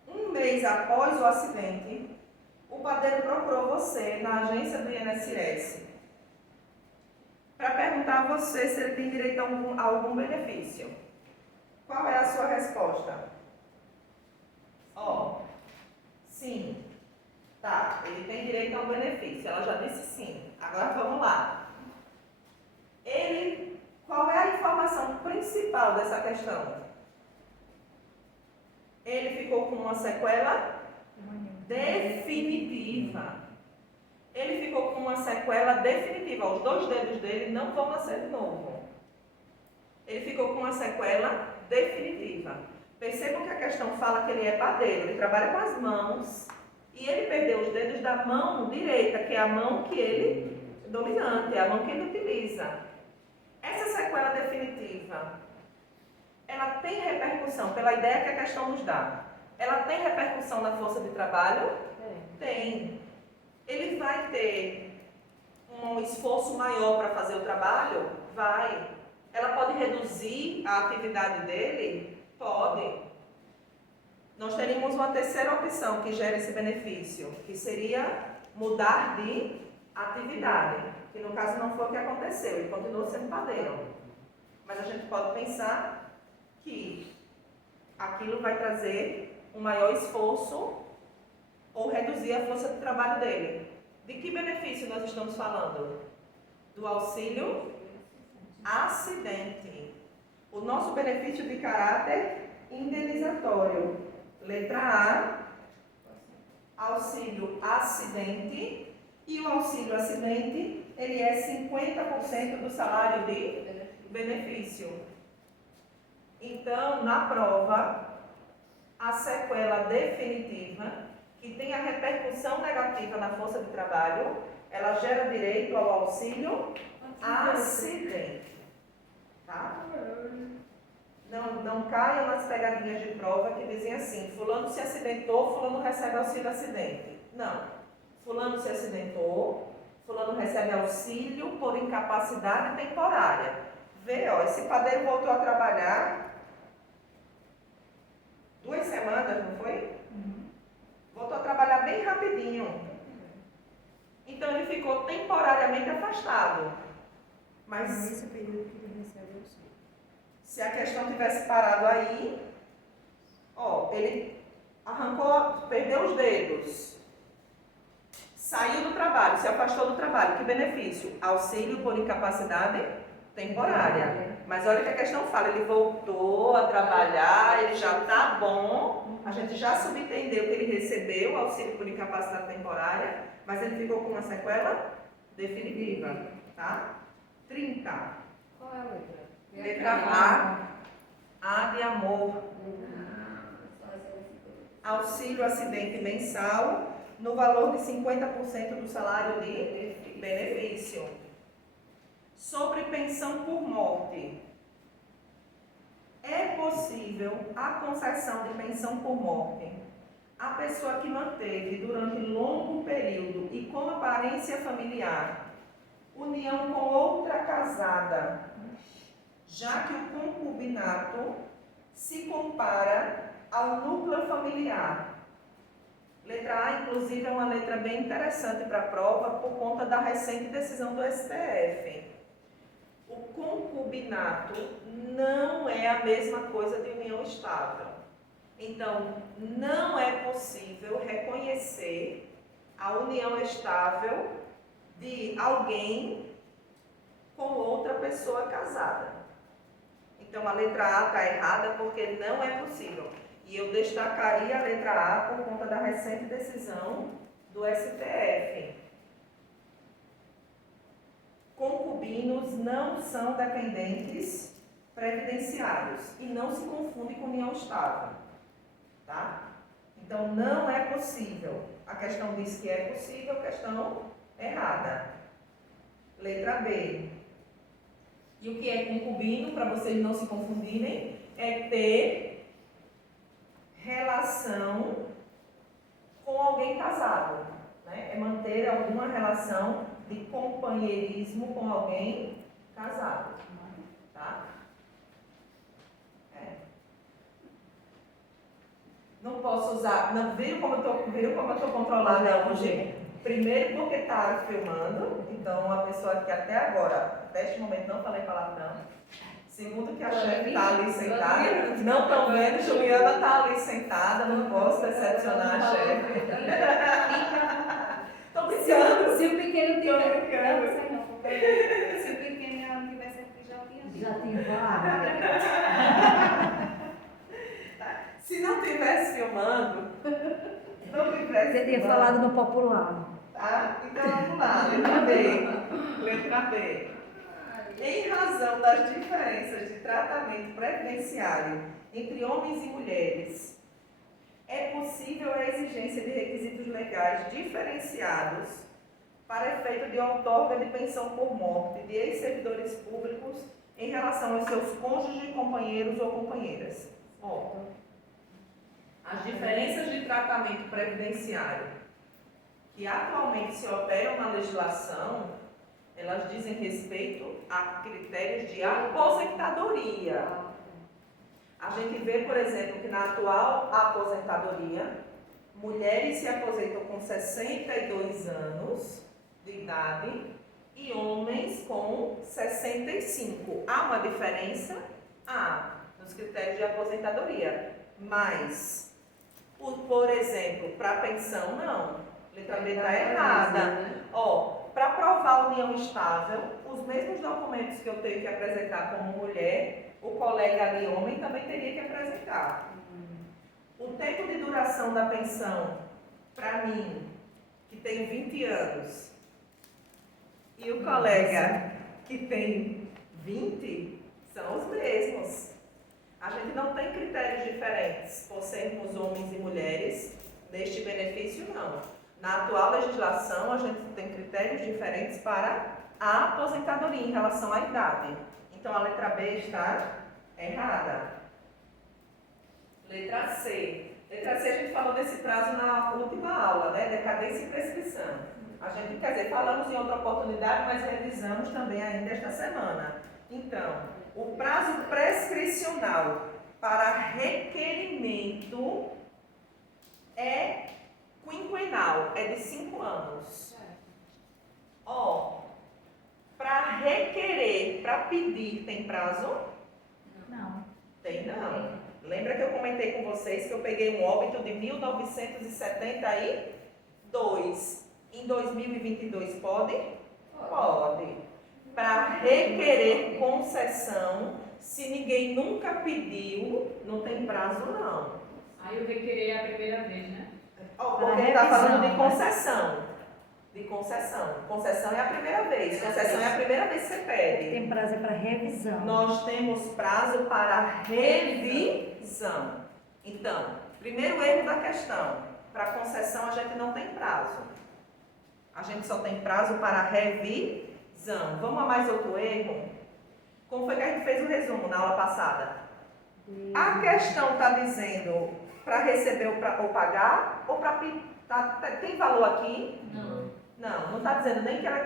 1 mês após o acidente, o padeiro procurou você na agência do INSS para perguntar a você se ele tem direito a algum benefício. Qual é a sua resposta? Sim. Tá, ele tem direito a um benefício. Ela já disse sim. Agora vamos lá. Qual é a informação principal dessa questão? Ele ficou com uma sequela definitiva. Ele ficou com uma sequela definitiva. Os 2 dedos dele não vão nascer de novo. Ele ficou com uma sequela definitiva. Percebam que a questão fala que ele é padeiro, ele trabalha com as mãos e ele perdeu os dedos da mão direita, que é a mão que ele dominante, é a mão que ele utiliza. Essa sequela definitiva, ela tem repercussão, pela ideia que a questão nos dá. Ela tem repercussão na força de trabalho? Tem. Ele vai ter um esforço maior para fazer o trabalho? Vai. Ela pode reduzir a atividade dele? Pode. Nós teríamos uma terceira opção que gera esse benefício, que seria mudar de atividade, que no caso não foi o que aconteceu, ele continuou sendo padeiro. Mas a gente pode pensar que aquilo vai trazer um maior esforço ou reduzir a força de trabalho dele. De que benefício nós estamos falando? Do auxílio acidente. O nosso benefício de caráter indenizatório. Letra A, auxílio acidente. E o auxílio acidente, ele é 50% do salário de benefício. Então, na prova, a sequela definitiva, que tem a repercussão negativa na força de trabalho, ela gera direito ao auxílio acidente. Tá? Não caiam nas pegadinhas de prova que dizem assim, fulano se acidentou, fulano recebe auxílio acidente. Não. Fulano se acidentou, fulano recebe auxílio por incapacidade temporária. Vê, esse padeiro voltou a trabalhar 2 semanas, não foi? Voltou a trabalhar bem rapidinho. Então ele ficou temporariamente afastado. Mas nesse período que ele recebe auxílio. Se a questão tivesse parado aí, ele arrancou, perdeu os dedos. Saiu do trabalho, se afastou do trabalho. Que benefício? Auxílio por incapacidade temporária. Mas olha o que a questão fala, ele voltou a trabalhar, ele já está bom, a gente já subentendeu que ele recebeu auxílio por incapacidade temporária, mas ele ficou com uma sequela definitiva, tá? 30. Qual é a letra? Letra A de amor. Auxílio acidente mensal no valor de 50% do salário de benefício. Sobre pensão por morte. É possível a concessão de pensão por morte à pessoa que manteve durante longo período e com aparência familiar união com outra casada, já que o concubinato se compara ao núcleo familiar. Letra A, inclusive, é uma letra bem interessante para a prova por conta da recente decisão do STF. O concubinato não é a mesma coisa de união estável. Então, não é possível reconhecer a união estável de alguém com outra pessoa casada. Então, a letra A está errada porque não é possível. E eu destacaria a letra A por conta da recente decisão do STF. concubinos não são dependentes previdenciários e não se confunde com união estável, tá? Então, não é possível. A questão diz que é possível, questão errada. Letra B. E o que é concubino, para vocês não se confundirem, é ter relação com alguém casado, né? É manter alguma relação de companheirismo com alguém casado, tá? Não posso usar, não, viram como eu tô controlada hoje? Primeiro porque está filmando, então uma pessoa que até agora, até este momento não falei palavrão. Segundo que a chefe está ali sentada, não estão vendo, Juliana está ali sentada, não posso decepcionar a chefe. Estou brincando. Se o pequeno tiver. brincando. Não sei não, porque se o pequeno não tivesse aqui, já tinha dito. Já tinha falado. Se não estivesse filmando, não tivesse Teria filmando, falado no popular. tá? Então vamos lá, letra B. Letra B. Em razão das diferenças de tratamento previdenciário entre homens e mulheres, é possível a exigência de requisitos legais diferenciados para efeito de outorga de pensão por morte de ex-servidores públicos em relação aos seus cônjuges, companheiros ou companheiras. Ó, as diferenças de tratamento previdenciário que atualmente se operam na legislação, elas dizem respeito a critérios de aposentadoria. A gente vê, por exemplo, que na atual aposentadoria, mulheres se aposentam com 62 anos de idade e homens com 65. Há uma diferença? Há, nos critérios de aposentadoria. Mas, por exemplo, para pensão, não. Letra B está errada. Ó, para provar a união estável, os mesmos documentos que eu tenho que apresentar como mulher, o colega ali, homem, também teria que apresentar. O tempo de duração da pensão, para mim, que tenho 20 anos, e o colega que tem 20, são os mesmos. A gente não tem critérios diferentes por sermos homens e mulheres neste benefício, não. Na atual legislação, a gente tem critérios diferentes para a aposentadoria em relação à idade. Então, a letra B está errada. Letra C. Letra C, a gente falou desse prazo na última aula, né? Decadência e prescrição. A gente, quer dizer, falamos em outra oportunidade, mas revisamos também ainda esta semana. Então, o prazo prescricional para requerimento é quinquenal, é de 5 anos. Ó, para requerer, para pedir, tem prazo? Não. Tem não. Lembra que eu comentei com vocês que eu peguei um óbito de 1972. Em 2022 pode? Pode. Para requerer concessão, se ninguém nunca pediu, não tem prazo não. Aí eu requerer a primeira vez, né? Porque está falando de concessão. De concessão. Concessão é a primeira vez. Concessão é a primeira vez que você pede. Tem prazo para revisão. Nós temos prazo para revisão. Então, primeiro erro da questão. Para concessão a gente não tem prazo. A gente só tem prazo para revisão. Vamos a mais outro erro? Como foi que a gente fez o resumo na aula passada? A questão está dizendo para receber ou pagar, ou para tem valor aqui? Não está dizendo nem que ela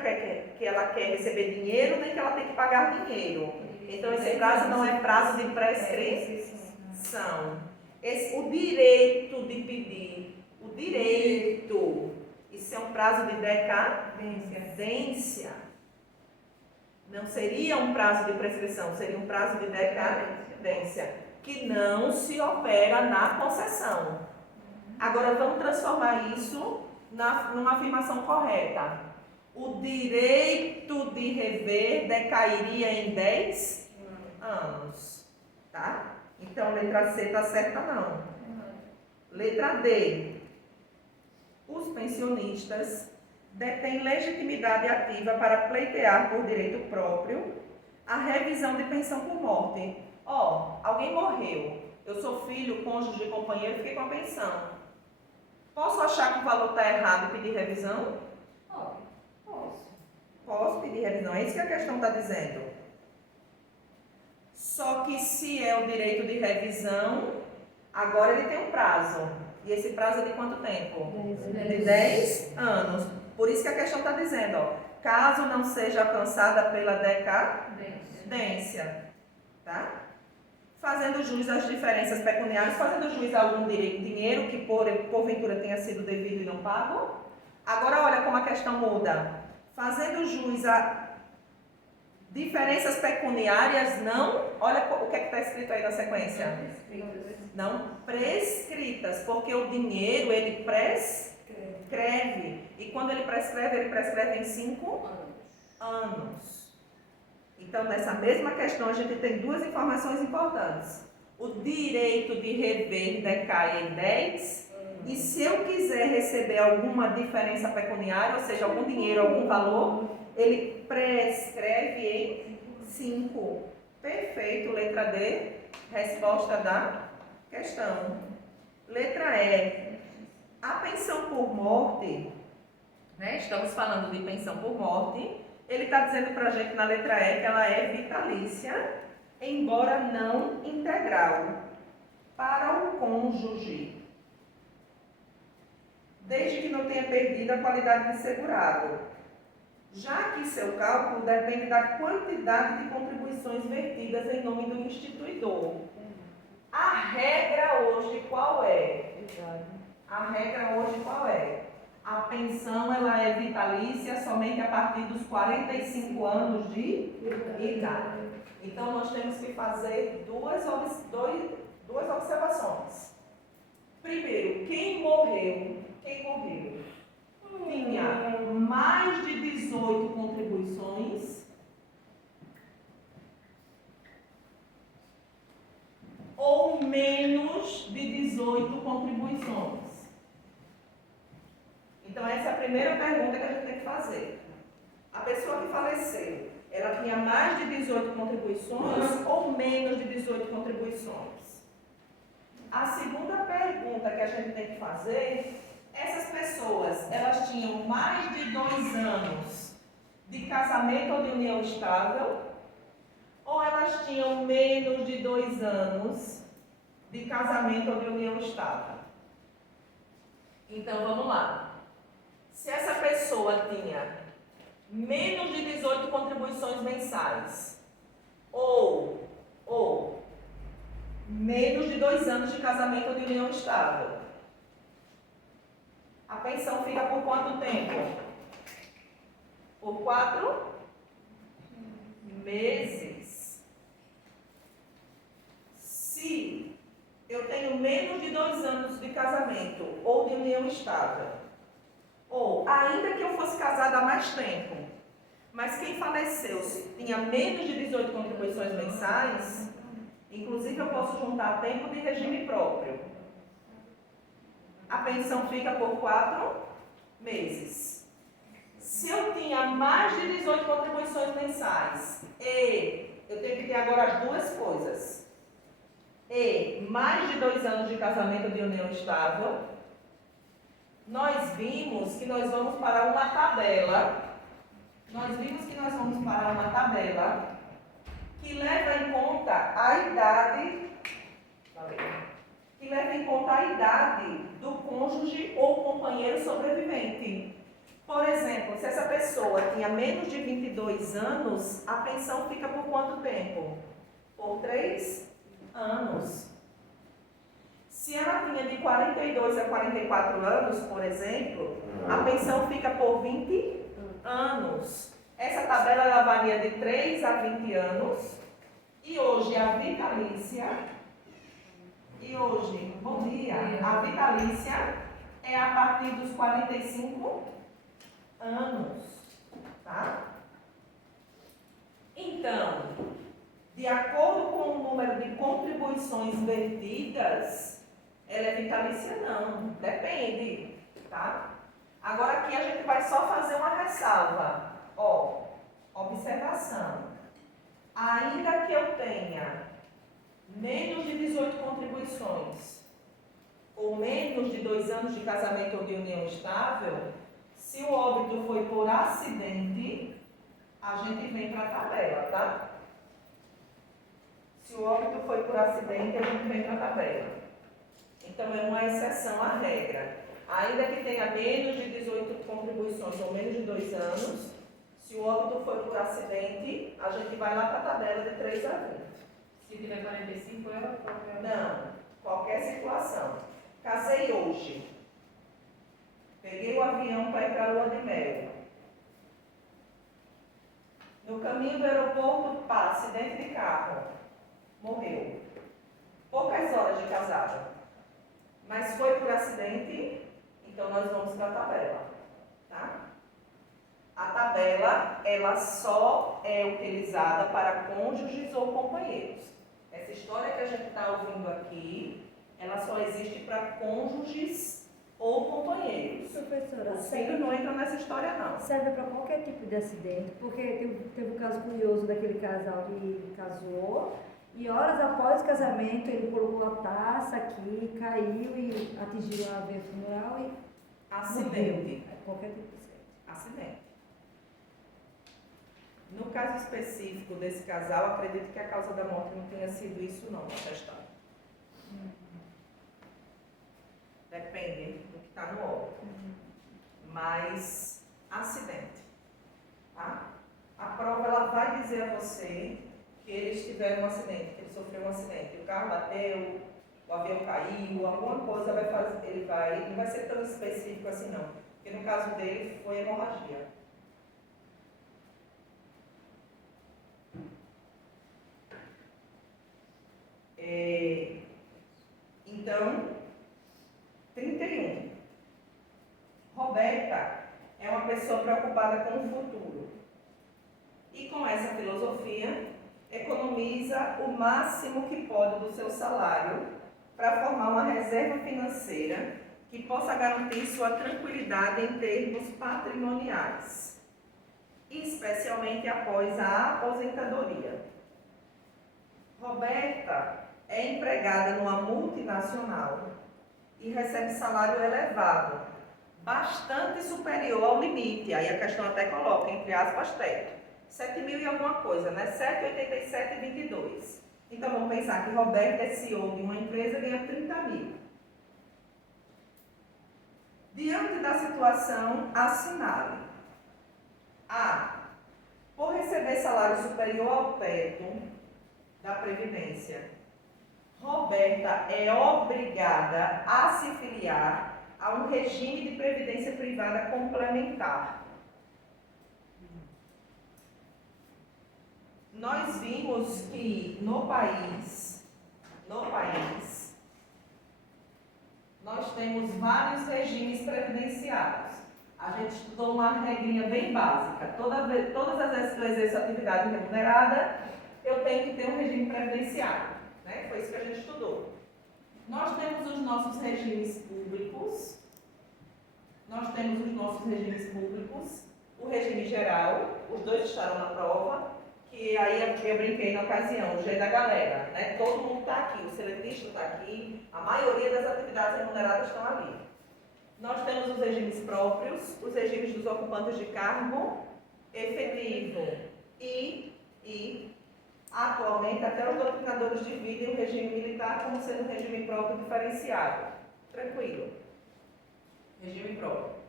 quer receber dinheiro, nem que ela tem que pagar dinheiro. Então esse prazo não é prazo de prescrição. O direito de pedir, o direito, isso é um prazo de decadência. Não seria um prazo de prescrição, seria um prazo de decadência, que não se opera na concessão. Agora vamos transformar isso numa afirmação correta. O direito de rever decairia em 10 anos. Tá? Então, letra C está certa não. Letra D. Os pensionistas detém legitimidade ativa para pleitear por direito próprio a revisão de pensão por morte. Alguém morreu, eu sou filho, cônjuge, companheiro, fiquei com a pensão. Posso achar que o valor está errado e pedir revisão? Posso. Posso pedir revisão, é isso que a questão está dizendo. Só que se é o direito de revisão, agora ele tem um prazo. E esse prazo é de quanto tempo? 10 anos. Por isso que a questão está dizendo, caso não seja alcançada pela decadência, tá? Fazendo jus às diferenças pecuniárias, fazendo jus a algum dinheiro que porventura tenha sido devido e não pago. Agora olha como a questão muda. Fazendo jus a diferenças pecuniárias não, olha o que é que está escrito aí na sequência. Não prescritas, porque o dinheiro ele prescreve. E quando ele prescreve em 5 anos. Então, nessa mesma questão, a gente tem duas informações importantes. O direito de rever decai em 10. E se eu quiser receber alguma diferença pecuniária, ou seja, algum dinheiro, algum valor, ele prescreve em 5. Perfeito, letra D, resposta da questão. Letra E, a pensão por morte, né? Estamos falando de pensão por morte. Ele está dizendo para a gente na letra E que ela é vitalícia, embora não integral, para o cônjuge, desde que não tenha perdido a qualidade de segurado, já que seu cálculo depende da quantidade de contribuições vertidas em nome do instituidor. A regra hoje qual é? A regra hoje qual é? A pensão ela é vitalícia somente a partir dos 45 anos de idade. Então, nós temos que fazer duas observações. Primeiro, quem morreu tinha mais de 18 contribuições ou menos de 18 contribuições. Então, essa é a primeira pergunta que a gente tem que fazer. A pessoa que faleceu, ela tinha mais de 18 contribuições ou menos de 18 contribuições? A segunda pergunta que a gente tem que fazer, essas pessoas, elas tinham mais de 2 anos de casamento ou de união estável, ou elas tinham menos de 2 anos de casamento ou de união estável? Então, vamos lá. Se essa pessoa tinha menos de 18 contribuições mensais, ou menos de 2 anos de casamento ou de união estável, a pensão fica por quanto tempo? Por 4 meses. Se eu tenho menos de 2 anos de casamento ou de união estável, ou ainda que eu fosse casada há mais tempo, mas quem faleceu tinha menos de 18 contribuições mensais, inclusive eu posso juntar tempo de regime próprio. A pensão fica por 4 meses. Se eu tinha mais de 18 contribuições mensais e eu tenho que ter agora as duas coisas, e mais de 2 anos de casamento de união estável, nós vimos que nós vamos para uma tabela. Que leva em conta a idade do cônjuge ou companheiro sobrevivente. Por exemplo, se essa pessoa tinha menos de 22 anos, a pensão fica por quanto tempo? Por 3 anos. Se ela tinha de 42 a 44 anos, por exemplo, a pensão fica por 20 anos. Essa tabela ela varia de 3 a 20 anos. E hoje a vitalícia, a vitalícia é a partir dos 45 anos. Tá? Então, de acordo com o número de contribuições vertidas, ela é vitalícia? Não, depende, tá? Agora aqui a gente vai só fazer uma ressalva. Ó, observação. Ainda que eu tenha menos de 18 contribuições ou menos de 2 anos de casamento ou de união estável, se o óbito foi por acidente, a gente vem para a tabela, tá? Se o óbito foi por acidente, a gente vem para a tabela. Então, é uma exceção à regra. Ainda que tenha menos de 18 contribuições ou menos de 2 anos, se o óbito foi por acidente, a gente vai lá para a tabela de 3 a 20. Se tiver 45, eu qualquer. Não, qualquer situação. Casei hoje. Peguei o avião para ir para a lua de mel. No caminho do aeroporto, pá, acidente de carro. Morreu. Poucas horas de casado. Mas foi por acidente, então nós vamos para a tabela. Tá? A tabela, ela só é utilizada para cônjuges ou companheiros. Essa história que a gente está ouvindo aqui, ela só existe para cônjuges ou companheiros. Professora, Os filhos não entram nessa história, não. serve para qualquer tipo de acidente, porque teve um caso curioso daquele casal que casou e horas após o casamento ele colocou a taça aqui, caiu e atingiu a veia femoral e Acidente. morreu. Qualquer tipo de acidente. Acidente. No caso específico desse casal, acredito que a causa da morte não tenha sido isso, não, atestado. Depende do que está no óbito. Mas, acidente. Tá? A prova ela vai dizer a você que eles tiveram um acidente, que ele sofreu um acidente. O carro bateu, o avião caiu, alguma coisa vai fazer, não vai ser tão específico assim não. Porque no caso dele foi hemorragia. Então, 31. Roberta é uma pessoa preocupada com o futuro. E com essa filosofia, economiza o máximo que pode do seu salário para formar uma reserva financeira que possa garantir sua tranquilidade em termos patrimoniais, especialmente após a aposentadoria. Roberta é empregada numa multinacional e recebe salário elevado, bastante superior ao limite. Aí a questão até coloca, entre aspas, teto. 7 mil e alguma coisa, né? 7,87,22. Então vamos pensar que Roberta é CEO de uma empresa e ganha 30 mil. Diante da situação, assinale. A. Por receber salário superior ao teto da Previdência, Roberta é obrigada a se filiar a um regime de previdência privada complementar. Nós vimos que no país, nós temos vários regimes previdenciários. A gente estudou uma regrinha bem básica. Todas as vezes que eu exerço atividade remunerada, eu tenho que ter um regime previdenciário. Né? Foi isso que a gente estudou. Nós temos os nossos regimes públicos. O regime geral, os dois estarão na prova, que aí eu brinquei na ocasião, o G da galera, né? Todo mundo está aqui, o seletista está aqui, a maioria das atividades remuneradas estão ali. Nós temos os regimes próprios, os regimes dos ocupantes de cargo efetivo e atualmente até os doutrinadores dividem o regime militar como sendo um regime próprio diferenciado. Tranquilo. Regime próprio.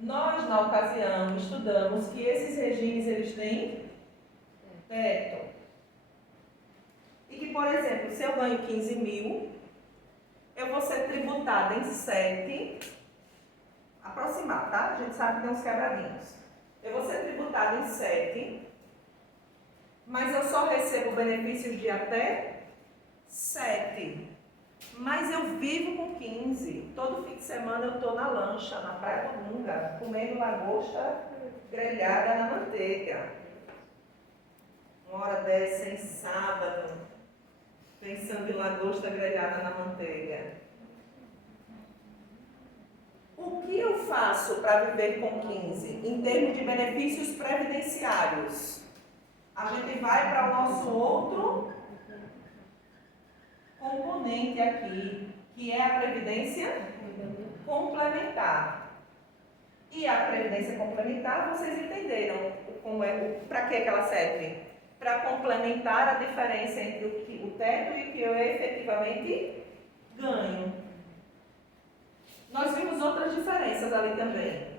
Nós, na ocasião, estudamos que esses regimes, eles têm teto. E que, por exemplo, se eu ganho 15 mil, eu vou ser tributada em 7, aproximar, tá? A gente sabe que tem uns quebradinhos. Eu vou ser tributada em 7, mas eu só recebo benefícios de até 7. Mas eu vivo com 15. Todo fim de semana eu estou na lancha, na Praia do Gunga, comendo lagosta grelhada na manteiga. 1h10 em sábado, pensando em lagosta grelhada na manteiga. O que eu faço para viver com 15 em termos de benefícios previdenciários? A gente vai para o nosso outro componente aqui, que é a previdência complementar. E a previdência complementar, vocês entenderam para que ela serve? Para complementar a diferença entre o teto e o que eu efetivamente ganho. Nós vimos outras diferenças ali também.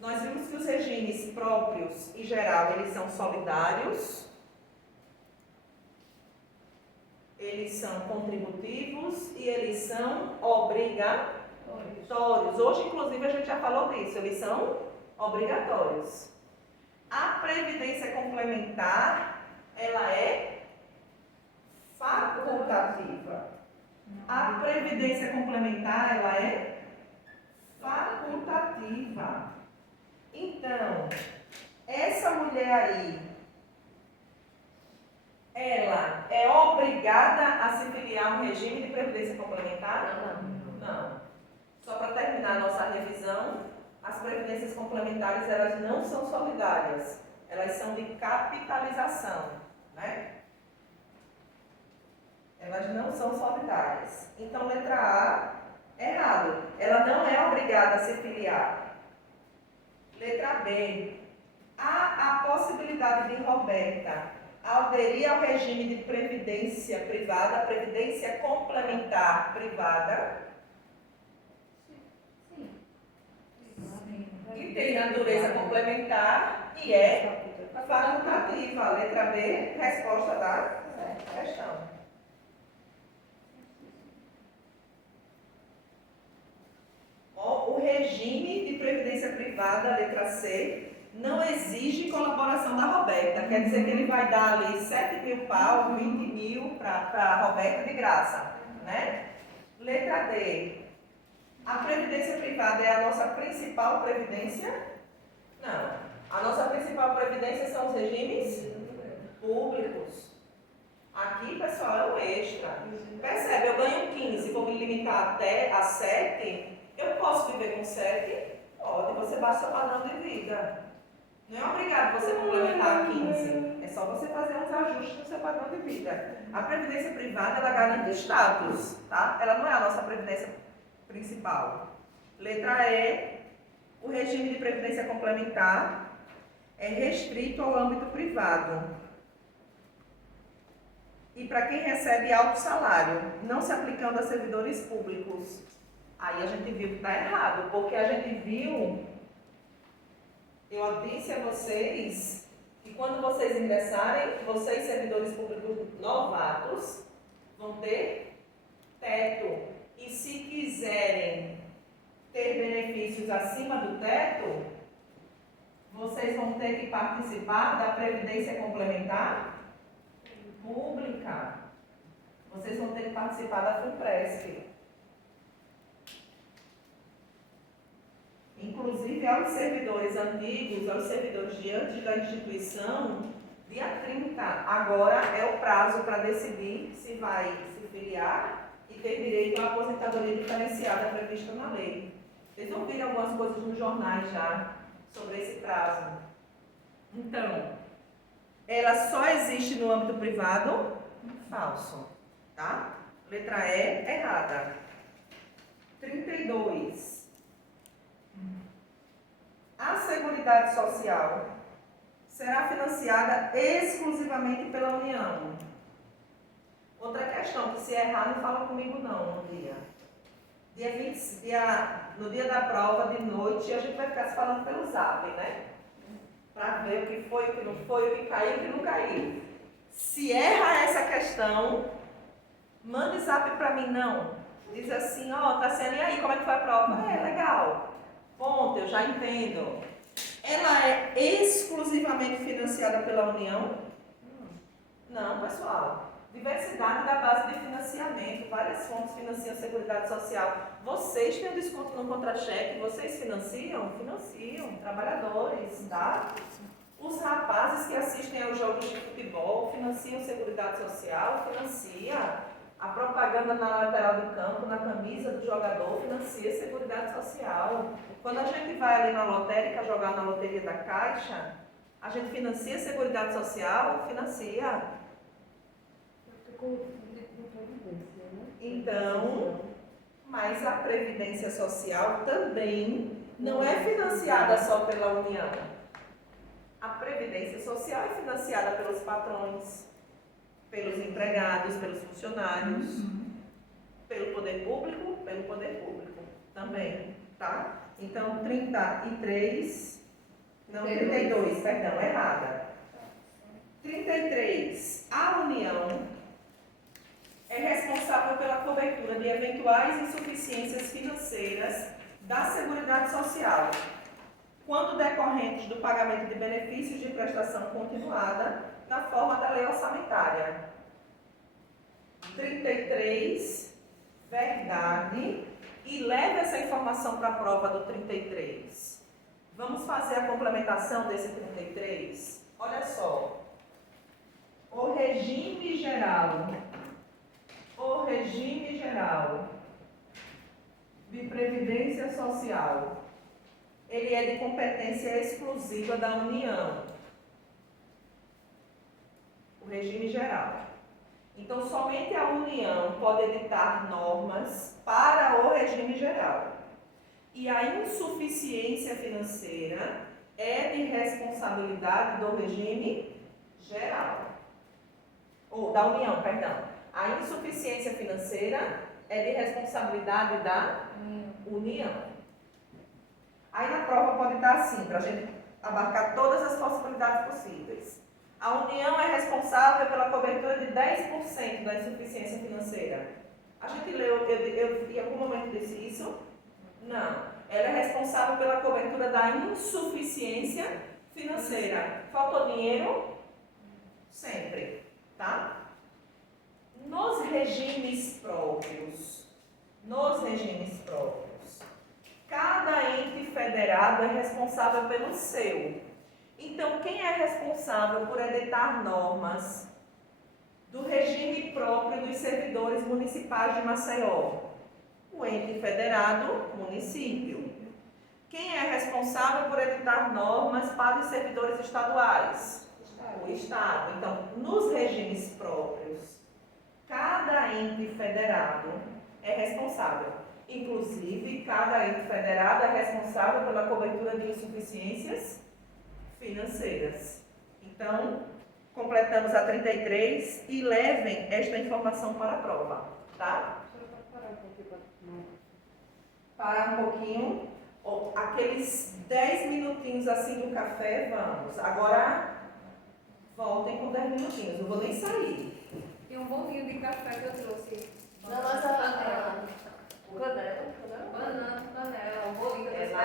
Nós vimos que os regimes próprios e geral, eles são solidários, eles são contributivos e eles são obrigatórios. Hoje, inclusive, a gente já falou disso, eles são obrigatórios. A previdência complementar, ela é facultativa. A previdência complementar, ela é facultativa. Então, essa mulher aí, ela é obrigada a se filiar a um regime de previdência complementar? Não. Só para terminar a nossa revisão, as previdências complementares, elas não são solidárias, elas são de capitalização, né? Elas não são solidárias. Então, letra A, errado. Ela não é obrigada a se filiar. Letra B, há a possibilidade de Roberta aderir ao regime de previdência privada, previdência complementar privada, que tem natureza complementar e é facultativa. Letra B, resposta da questão. O regime de previdência privada, letra C, não exige colaboração da Roberta. Quer dizer que ele vai dar ali 7 mil pau, 20 mil para a Roberta de graça, né? Letra D, a previdência privada é a nossa principal previdência? Não. A nossa principal previdência são os regimes públicos. Aqui, pessoal, é o extra. Percebe? Eu ganho 15, vou me limitar até a 7. Eu posso viver com 7? Pode, você baixa o padrão de vida. Não é obrigado você complementar a 15. É só você fazer uns ajustes no seu padrão de vida. A previdência privada, ela garante status, tá? Ela não é a nossa previdência principal. Letra E, o regime de previdência complementar é restrito ao âmbito privado. E para quem recebe alto salário, não se aplicando a servidores públicos. Aí a gente viu que está errado, porque a gente viu, eu disse a vocês, que quando vocês ingressarem, vocês servidores públicos novatos vão ter teto. E se quiserem ter benefícios acima do teto, vocês vão ter que participar da Previdência Complementar Pública. Vocês vão ter que participar da FUNPRESP. Inclusive aos servidores antigos, aos servidores de antes da instituição, dia 30. Agora é o prazo para decidir se vai se filiar e ter direito à aposentadoria diferenciada prevista na lei. Vocês ouviram algumas coisas nos jornais já sobre esse prazo. Então, ela só existe no âmbito privado? Falso. Tá? Letra E, errada. 32. A Seguridade Social será financiada exclusivamente pela União. Outra questão, que se errar, não fala comigo não no dia. No dia da prova, de noite, a gente vai ficar se falando pelo zap, né? Para ver o que foi, o que não foi, o que caiu, o que não caiu. Se erra essa questão, manda zap para mim, não. Diz assim, ó, tá sendo, e aí, como é que foi a prova? É, legal. Ponto, eu já entendo. Ela é exclusivamente financiada pela União? Não, pessoal. Diversidade da base de financiamento. Várias fontes financiam a Seguridade Social. Vocês têm um desconto no contra-cheque? Vocês financiam? Financiam. Trabalhadores, tá? Os rapazes que assistem aos jogos de futebol financiam Seguridade Social? Financia. A propaganda na lateral do campo, na camisa do jogador, financia a Seguridade Social. Quando a gente vai ali na lotérica jogar na loteria da Caixa, a gente financia a Seguridade Social? Financia. Então, mas a Previdência Social também não é financiada só pela União. A Previdência Social é financiada pelos patrões, pelos empregados, pelos funcionários, pelo poder público também, tá? Então, 32, perdão, errada. 33, a União é responsável pela cobertura de eventuais insuficiências financeiras da Seguridade Social, quando decorrentes do pagamento de benefícios de prestação continuada na forma da lei orçamentária. 33, verdade, e leve essa informação para a prova do 33. Vamos fazer a complementação desse 33? Olha só. O regime geral de Previdência Social, ele é de competência exclusiva da União. O regime geral. Então, somente a União pode editar normas para o regime geral. E a insuficiência financeira é de responsabilidade do regime geral. Ou da União, perdão. A insuficiência financeira é de responsabilidade da União. Aí na prova pode estar assim, para a gente abarcar todas as possibilidades possíveis. A União é responsável pela cobertura de 10% da insuficiência financeira. A gente leu, eu em algum momento disse isso? Não. Ela é responsável pela cobertura da insuficiência financeira. Faltou dinheiro? Sempre, tá? Nos regimes próprios, cada ente federado é responsável pelo seu. Então, quem é responsável por editar normas do regime próprio dos servidores municipais de Maceió? O ente federado, município. Quem é responsável por editar normas para os servidores estaduais? O Estado. Então, nos regimes próprios, cada ente federado é responsável. Inclusive, cada ente federado é responsável pela cobertura de insuficiências financeiras. Então, completamos a 33 e levem esta informação para a prova, tá? Parar um pouquinho. Aqueles 10 minutinhos assim do café, vamos. Agora, voltem com 10 minutinhos, não vou nem sair. Tem um bolinho de café que eu trouxe. Na nossa panela. Canela, um bolinho que eu trouxe.